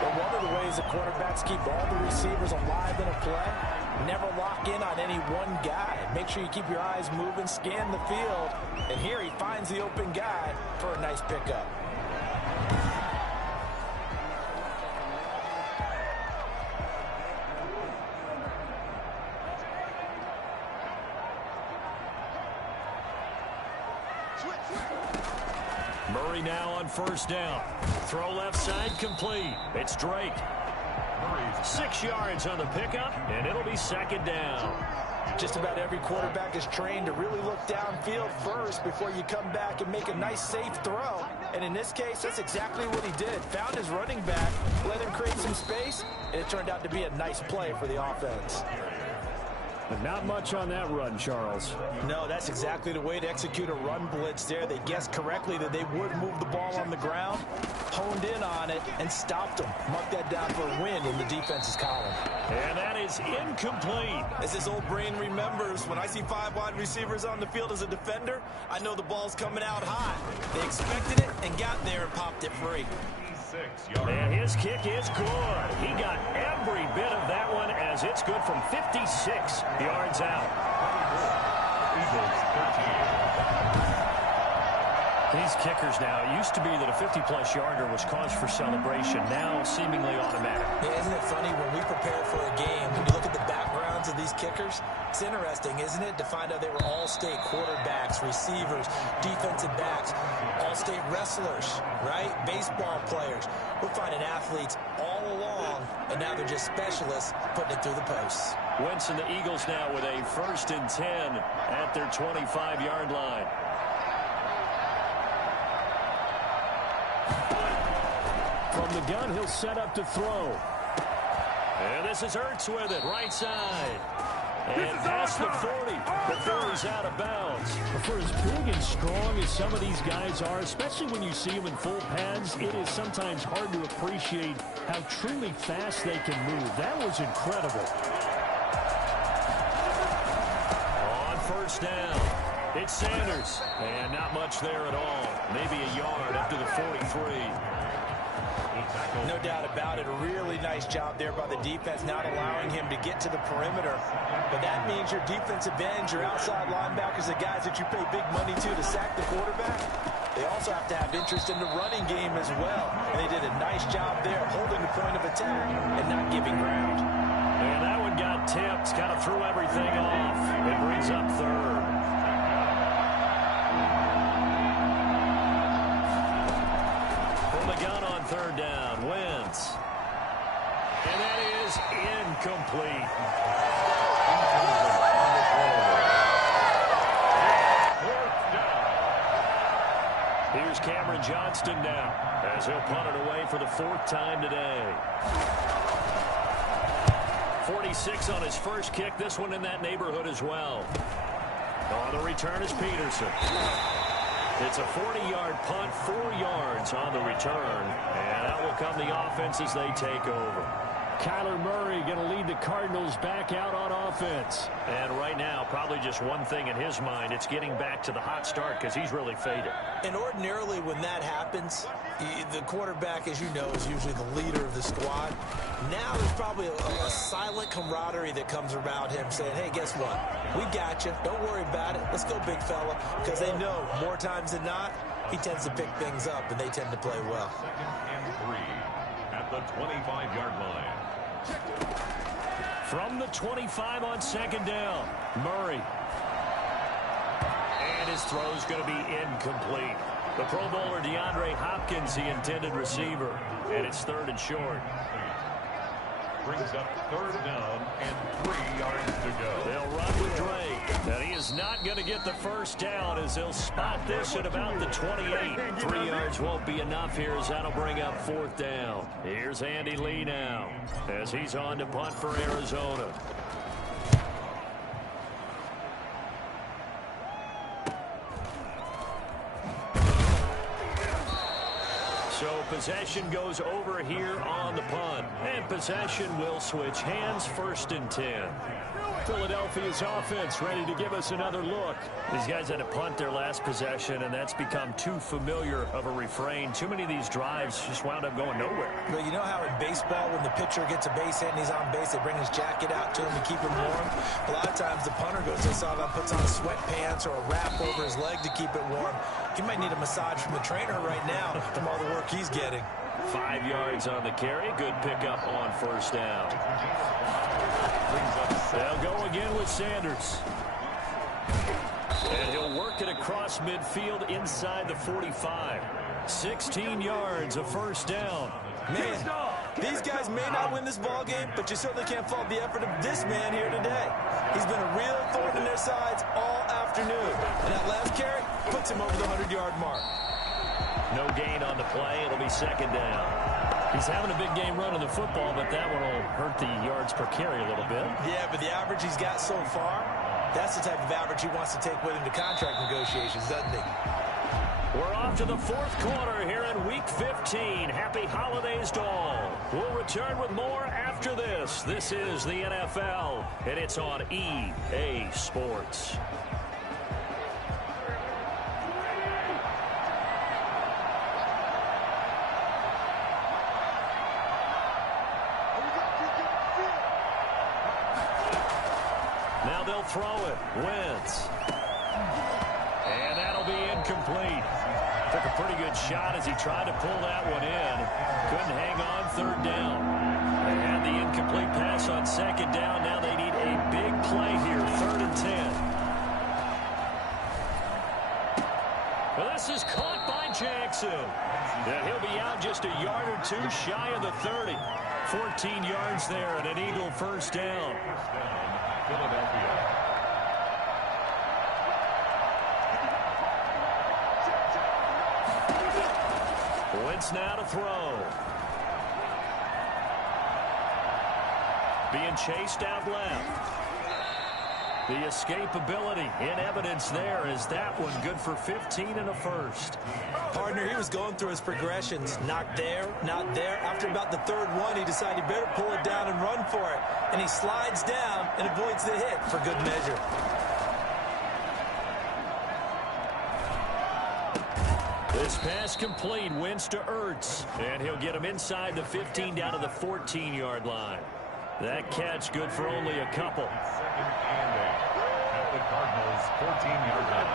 But one of the ways that quarterbacks keep all the receivers alive in a play, never lock in on any one guy. Make sure you keep your eyes moving, scan the field, and here he finds the open guy for a nice pickup. Murray now on first down. Throw left side complete. It's Drake. 6 yards on the pickup, and it'll be 2nd down. Just about every quarterback is trained to really look downfield first before you come back and make a nice, safe throw. And in this case, that's exactly what he did. Found his running back, let him create some space, and it turned out to be a nice play for the offense. But not much on that run, Charles. No, that's exactly the way to execute a run blitz there. They guessed correctly that they would move the ball on the ground, honed in on it, and stopped them. Marked that down for a win in the defense's column. And that is incomplete. As his old brain remembers, when I see 5 wide receivers on the field as a defender, I know the ball's coming out hot. They expected it and got there and popped it free. And his kick is good. He got every bit of that one as it's good from 56 yards out. These kickers now, it used to be that a 50-plus yarder was cause for celebration. Now seemingly automatic. Yeah, isn't it funny when we prepare for a game, when you look at the backgrounds of these kickers, it's interesting, isn't it, to find out they were all-state quarterbacks, receivers, defensive backs, all-state wrestlers, right? Baseball players. We're finding athletes all along, and now they're just specialists putting it through the posts. Wentz and the Eagles now with a 1st and 10 at their 25-yard line. From the gun, he'll set up to throw. And this is Ertz with it, right side. And past the 40 before he's out of bounds. For as big and strong as some of these guys are, especially when you see them in full pads, it is sometimes hard to appreciate how truly fast they can move. That was incredible. On first down, it's Sanders. And not much there at all. Maybe a yard up to the 43. No doubt about it. A really nice job there by the defense, not allowing him to get to the perimeter. But that means your defensive ends, your outside linebackers, the guys that you pay big money to sack the quarterback, they also have to have interest in the running game as well. And they did a nice job there, holding the point of attack and not giving ground. And that one got tipped, kind of threw everything off. It brings up 3rd. Gun on 3rd down, Wentz. And that is incomplete. Here's Cameron Johnston now as he'll punt it away for the 4th time today. 46 on his first kick, this one in that neighborhood as well. On the return is Peterson. It's a 40-yard punt, 4 yards on the return. And out will come the offense as they take over. Kyler Murray going to lead the Cardinals back out on offense. And right now, probably just one thing in his mind. It's getting back to the hot start because he's really faded. And ordinarily when that happens, the quarterback, as you know, is usually the leader of the squad. Now there's probably a silent camaraderie that comes around him saying, hey, guess what? We got you. Don't worry about it. Let's go, big fella. Because they know more times than not, he tends to pick things up, and they tend to play well. 2nd and 3 at the 25-yard line. From the 25 on 2nd down, Murray. And his throw's going to be incomplete. The Pro Bowler DeAndre Hopkins, the intended receiver. And it's 3rd and short. Brings up 3rd down and 3 yards to go. They'll run with Drake. And he is not going to get the first down as they'll spot this at about the 28. 3 yards won't be enough here as that'll bring up 4th down. Here's Andy Lee now as he's on to punt for Arizona. So possession goes over here on the punt. And possession will switch hands, 1st and 10. Philadelphia's offense ready to give us another look. These guys had to punt their last possession, and that's become too familiar of a refrain. Too many of these drives just wound up going nowhere. But you know how in baseball, when the pitcher gets a base hit and he's on base, they bring his jacket out to him to keep him warm? A lot of times the punter goes to the sideline, puts on sweatpants or a wrap over his leg to keep it warm. He might need a massage from the trainer right now from all the work he's getting. 5 yards on the carry. Good pickup on 1st down. They'll go again with Sanders. And he'll work it across midfield inside the 45. 16 yards, a 1st down. Man, these guys may not win this ball game, but you certainly can't fault the effort of this man here today. He's been a real thorn in their sides all afternoon. And that last carry puts him over the 100-yard mark. No gain on the play. It'll be 2nd down. He's having a big game running the football, but that one will hurt the yards per carry a little bit. Yeah, but the average he's got so far, that's the type of average he wants to take with him to contract negotiations, doesn't he? We're off to the 4th quarter here in Week 15. Happy holidays to all. We'll return with more after this. This is the NFL, and it's on EA Sports. Now they'll throw it. Wentz. And that'll be incomplete. Took a pretty good shot as he tried to pull that one in. Couldn't hang on 3rd down. They had the incomplete pass on 2nd down. Now they need a big play here. 3rd and 10. Well, this is caught by Jackson. And he'll be out just a yard or 2 shy of the 30. 14 yards there and an Eagle 1st down. Philadelphia. Wentz now to throw. Being chased out left. The escapability in evidence there. Is that one good for 15 and a 1st? Partner, he was going through his progressions. Not there, not there. After about the 3rd one, he decided he better pull it down and run for it. And he slides down and avoids the hit for good measure. This pass complete. Wentz to Ertz. And he'll get him inside the 15 down to the 14-yard line. That catch good for only a couple. 2nd and 8 at the Cardinals' 14-yard line.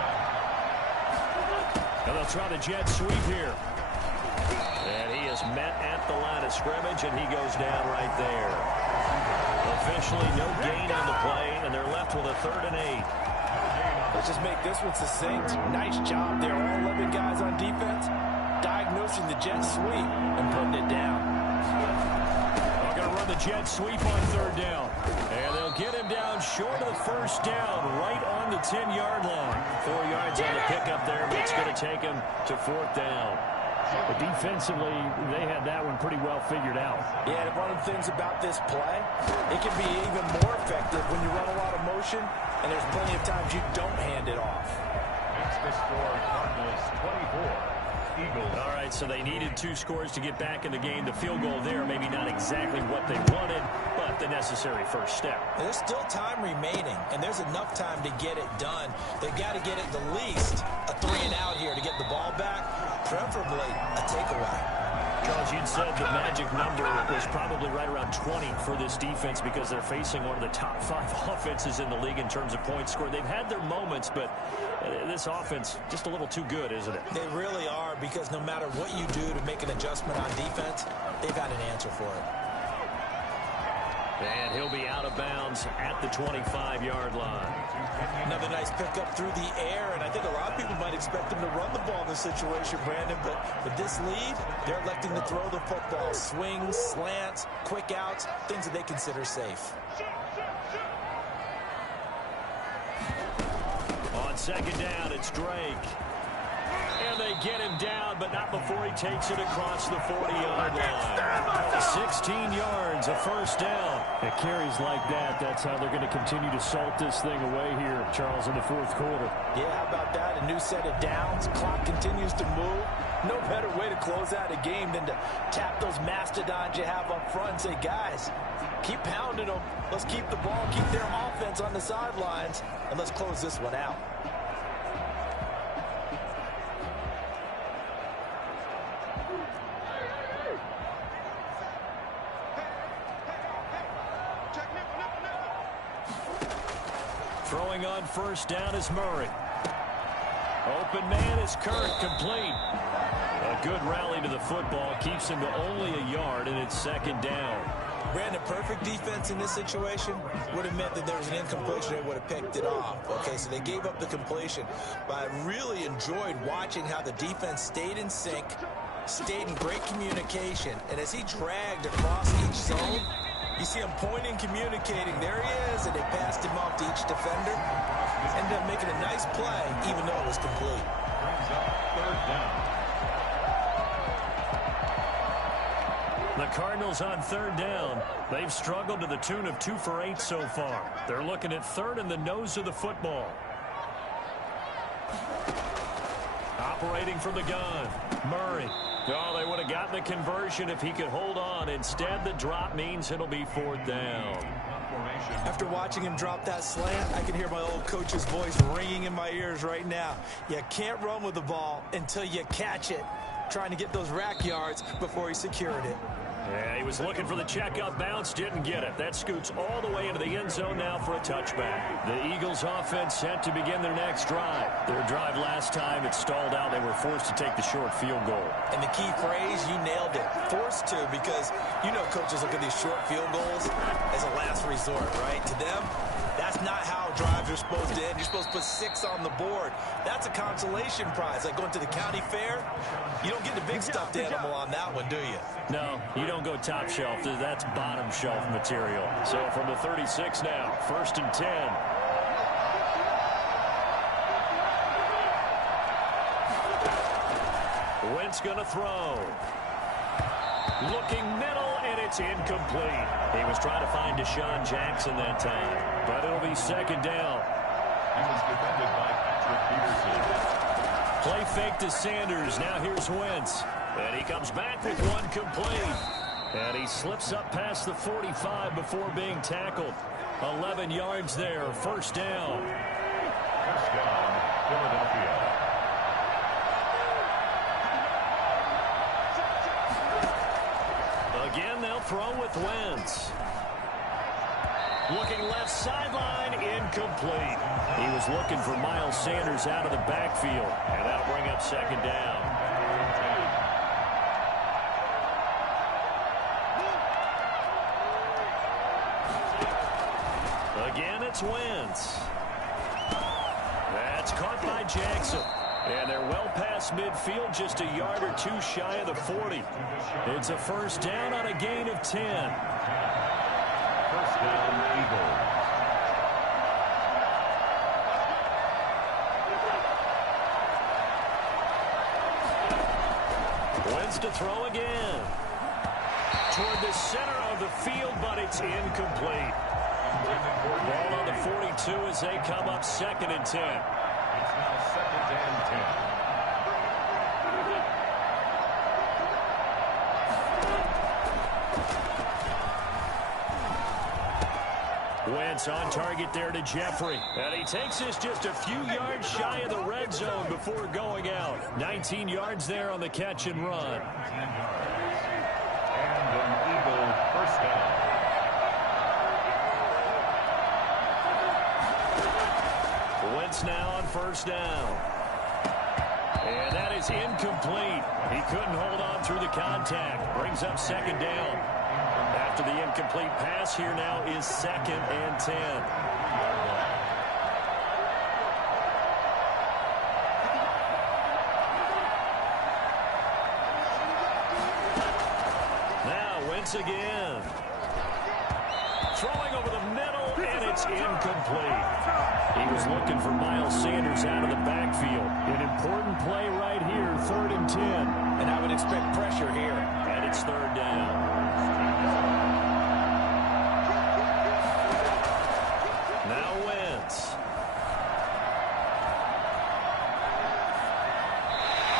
And they'll try the jet sweep here. And he is met at the line of scrimmage, and he goes down right there. Officially no gain on the play, and they're left with a 3rd and 8. Let's just make this one succinct. Nice job there. All 11 guys on defense diagnosing the jet sweep and putting it down. They're going to run the jet sweep on 3rd down. And they'll get him down short of the 1st down, right on the 10-yard line. 4 yards on the pickup there, but it's going to take him to 4th down. But defensively, they had that one pretty well figured out. Yeah, and one of the things about this play, it can be even more effective when you run a lot of motion, and there's plenty of times you don't hand it off. Makes the score Cardinals 24, Eagles. All right, so they needed 2 scores to get back in the game. The field goal there, maybe not exactly what they wanted, but the necessary first step. There's still time remaining, and there's enough time to get it done. They've got to get at the least a 3 and out here to get the ball back, preferably a takeaway. Charles, you'd said the magic number was probably right around 20 for this defense because they're facing one of the top 5 offenses in the league in terms of points scored. They've had their moments, but this offense just a little too good, isn't it? They really are, because no matter what you do to make an adjustment on defense, they've got an answer for it. And he'll be out of bounds at the 25-yard line. Another nice pickup through the air, and I think a lot of people might expect him to run the ball in this situation, Brandon, but with this lead, they're electing to throw the football. Swings, slants, quick outs, things that they consider safe. On second down, it's Drake. And they get him down, but not before he takes it across the 40-yard line. 16 yards, a first down. It carries like that. That's how they're going to continue to salt this thing away here, Charles, in the fourth quarter. Yeah, how about that? A new set of downs. Clock continues to move. No better way to close out a game than to tap those mastodons you have up front and say, guys, keep pounding them. Let's keep the ball, keep their offense on the sidelines, and let's close this one out. Throwing on first down is Murray. Open man is Kirk, complete. A good rally to the football keeps him to only a yard, and it's second down. Brandon, perfect defense in this situation would have meant that there was an incompletion. They would have picked it off. Okay, so they gave up the completion. But I really enjoyed watching how the defense stayed in sync, stayed in great communication. And as he dragged across each zone, you see him pointing, communicating. There he is, and they passed him off to each defender. Ended up making a nice play, even though it was complete. Brings up third down. The Cardinals on third down. They've struggled to the tune of 2 for 8 so far. They're looking at third in the nose of the football. Operating from the gun, Murray. Oh, they would have gotten the conversion if he could hold on. Instead, the drop means it'll be fourth down. After watching him drop that slant, I can hear my old coach's voice ringing in my ears right now. You can't run with the ball until you catch it. Trying to get those rack yards before he secured it. Yeah, he was looking for the checkup bounce, didn't get it. That scoots all the way into the end zone now for a touchback. The Eagles offense set to begin their next drive. Their drive last time, it stalled out. They were forced to take the short field goal. And the key phrase, you nailed it. Forced to, because you know coaches look at these short field goals as a last resort, right? To them, that's not how drives are supposed to end. You're supposed to put 6 on the board. That's a consolation prize. Like going to the county fair, you don't get the big stuffed animal on that one, do you? No, you don't go top shelf. That's bottom shelf material. So from the 36 now, first and 10. Wentz going to throw. Looking middle, and it's incomplete. He was trying to find Deshaun Jackson that time, but it'll be second down. He was defended by Patrick Peterson. Play fake to Sanders. Now here's Wentz. And he comes back with one complete. And he slips up past the 45 before being tackled. 11 yards there. First down. First down, Philadelphia. Again, they'll throw with Wentz. Looking left sideline, incomplete. He was looking for Miles Sanders out of the backfield, and that'll bring up second down. Again, it's Wentz. That's caught by Jackson. And they're well past midfield, just a yard or 2 shy of the 40. It's a first down on a gain of 10. First down, Eagles. Wentz to throw again. Toward the center of the field, but it's incomplete. Ball on the 42 as they come up second and 10. It's now second and 10. Wentz on target there to Jeffrey. And he takes this just a few yards shy of the red zone before going out. 19 yards there on the catch and run. 10 yards. And an Eagle first down. Wentz now on first down. And that is incomplete. He couldn't hold on through the contact. Brings up second down. At after the incomplete pass. Here now is 2nd and 10. Now Wentz again. Throwing over the middle, and it's incomplete. He was looking for Miles Sanders out of the backfield. An important play right here, 3rd and 10. And I would expect pressure here. And it's 3rd down. Now Wentz.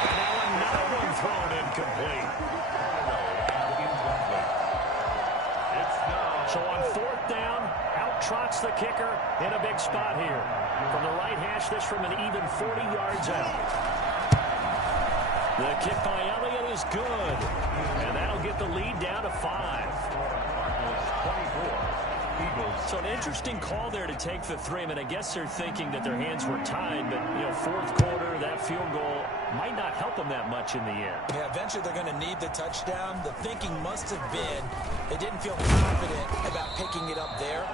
And now another one thrown incomplete. So on 4th down, out trots the kicker in a big spot here. From the right hash, this from an even 40 yards out. The kick by Elliott is good. And that'll get the lead down to 5. So an interesting call there to take the 3. I mean, I guess they're thinking that their hands were tied, but, 4th quarter, that field goal might not help them that much in the end. Yeah, eventually they're going to need the touchdown. The thinking must have been they didn't feel confident about picking it up there,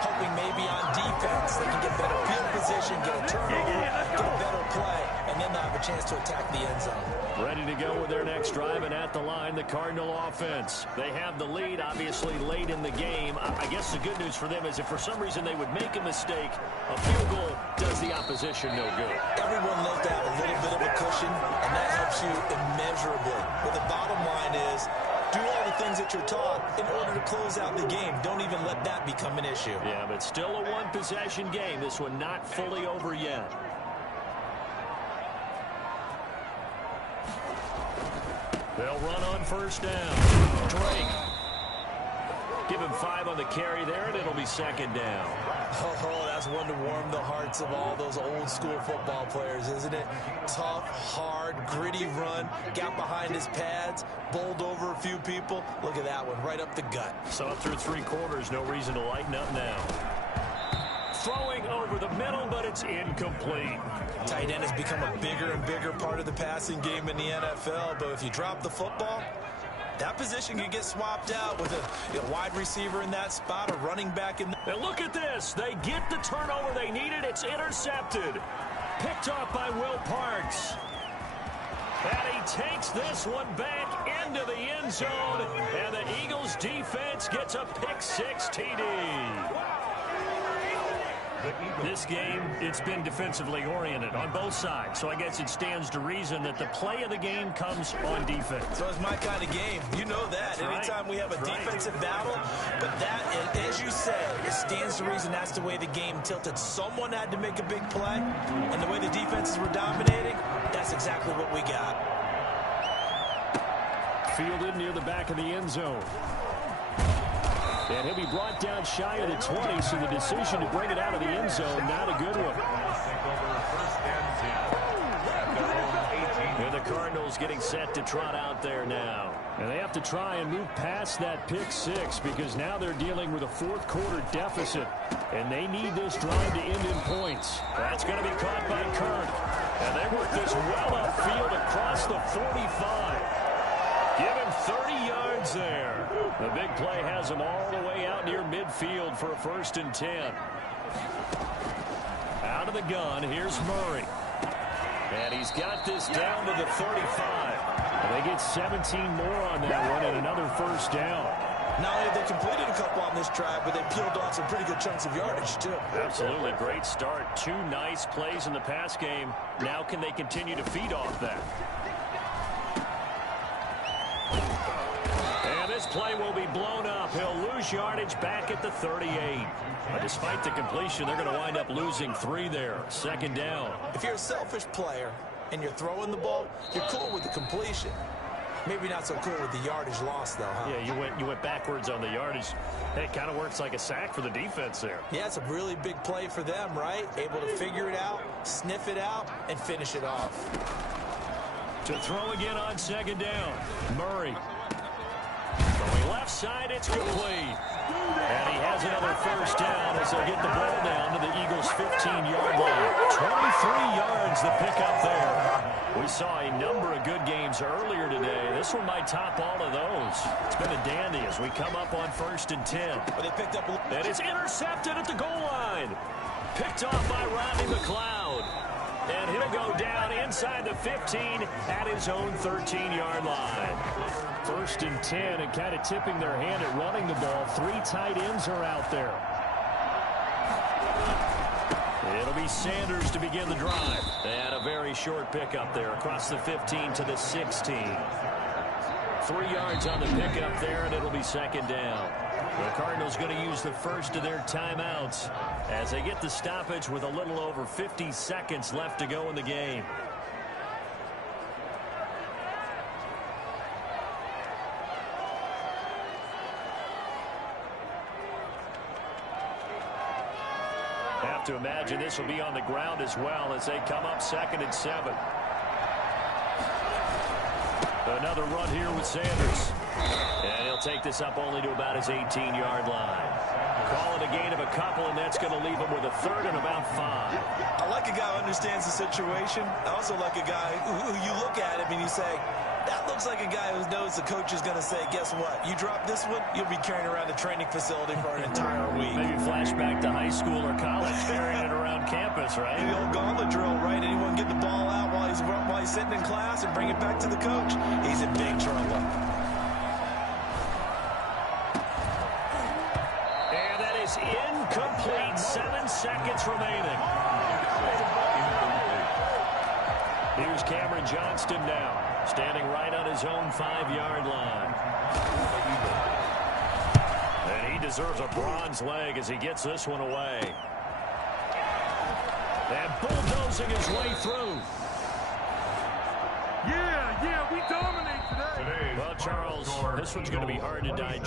hoping maybe on defense they can get better field position, get a turnover, get a better play, and then they'll have a chance to attack the end zone. Ready to go with their next drive, and at the line, the Cardinal offense. They have the lead, obviously, late in the game. I guess the good news for them is if for some reason they would make a mistake, a field goal does the opposition no good. Everyone loves to have a little bit of a cushion, and that helps you immeasurably. But the bottom line is, do all the things that you're taught in order to close out the game. Don't even let that become an issue. Yeah, but still a one-possession game. This one not fully over yet. They'll run on 1st down. Drake. Give him 5 on the carry there, and it'll be 2nd down. Oh, that's one to warm the hearts of all those old-school football players, isn't it? Tough, hard, gritty run. Got behind his pads, bowled over a few people. Look at that one, right up the gut. So up through 3 quarters, no reason to lighten up now. Throwing over the middle, but it's incomplete. Tight end has become a bigger and bigger part of the passing game in the NFL, but if you drop the football, that position can get swapped out with a wide receiver in that spot, a running back in. And look at this. They get the turnover they needed. It's intercepted. Picked off by Will Parks. And he takes this one back into the end zone. And the Eagles defense gets a pick-6 TD. This game, it's been defensively oriented on both sides. So I guess it stands to reason that the play of the game comes on defense. So it's my kind of game. You know that. That's Anytime we have a defensive battle, but that, as you said, it stands to reason that's the way the game tilted. Someone had to make a big play, and the way the defenses were dominating, that's exactly what we got. Fielded near the back of the end zone. And he'll be brought down shy of the 20, so the decision to bring it out of the end zone, not a good one. And the Cardinals getting set to trot out there now. And they have to try and move past that pick-6 because now they're dealing with a 4th quarter deficit. And they need this drive to end in points. That's going to be caught by Kirk. And they work this well upfield across the 45. Give him 30 yards there. The big play has him all the way out near midfield for a 1st and 10. Out of the gun, here's Murray. And he's got this down to the 35. And they get 17 more on that one and another 1st down. Not only have they completed a couple on this drive, but they peeled off some pretty good chunks of yardage, too. Absolutely. Great start. 2 nice plays in the pass game. Now can they continue to feed off that? This play will be blown up. He'll lose yardage back at the 38. But despite the completion, they're going to wind up losing 3 there. 2nd down. If you're a selfish player and you're throwing the ball, you're cool with the completion. Maybe not so cool with the yardage loss, though, huh? Yeah, you went backwards on the yardage. Hey, it kind of works like a sack for the defense there. Yeah, it's a really big play for them, right? Able to figure it out, sniff it out, and finish it off. To throw again on 2nd down. Murray. Going left side, it's complete. And he has another 1st down as they get the ball down to the Eagles Cardinals' 15-yard line. 23 yards the pickup there. We saw a number of good games earlier today. This one might top all of those. It's been a dandy as we come up on 1st and 10. But they picked up and it's intercepted at the goal line. Picked off by Rodney McLeod. And he'll go down inside the 15 at his own 13-yard line. 1st and 10, and kind of tipping their hand at running the ball. 3 tight ends are out there. It'll be Sanders to begin the drive. And a very short pickup there across the 15 to the 16. 3 yards on the pickup there, and it'll be 2nd down. The Cardinals going to use the first of their timeouts as they get the stoppage with a little over 50 seconds left to go in the game. Have to imagine this will be on the ground as well as they come up 2nd and 7. Another run here with Sanders. And he'll take this up only to about his 18-yard line. Call it a gain of a couple, and that's going to leave him with a 3rd and about 5. I like a guy who understands the situation. I also like a guy who you look at him and you say, that looks like a guy who knows the coach is going to say, guess what? You drop this one, you'll be carrying around the training facility for an entire week. Maybe flashback to high school or college, carrying it around campus, right? The old gauntlet drill, right? Anyone get the ball out while he's sitting in class and bring it back to the coach? He's in big trouble. And that is incomplete. 7 seconds remaining. Here's Cameron Johnston now, standing right on his own 5-yard line. And he deserves a bronze leg as he gets this one away. And bulldozing his way through. Yeah, we dominate today. Well, Charles, this one's going to be hard to digest.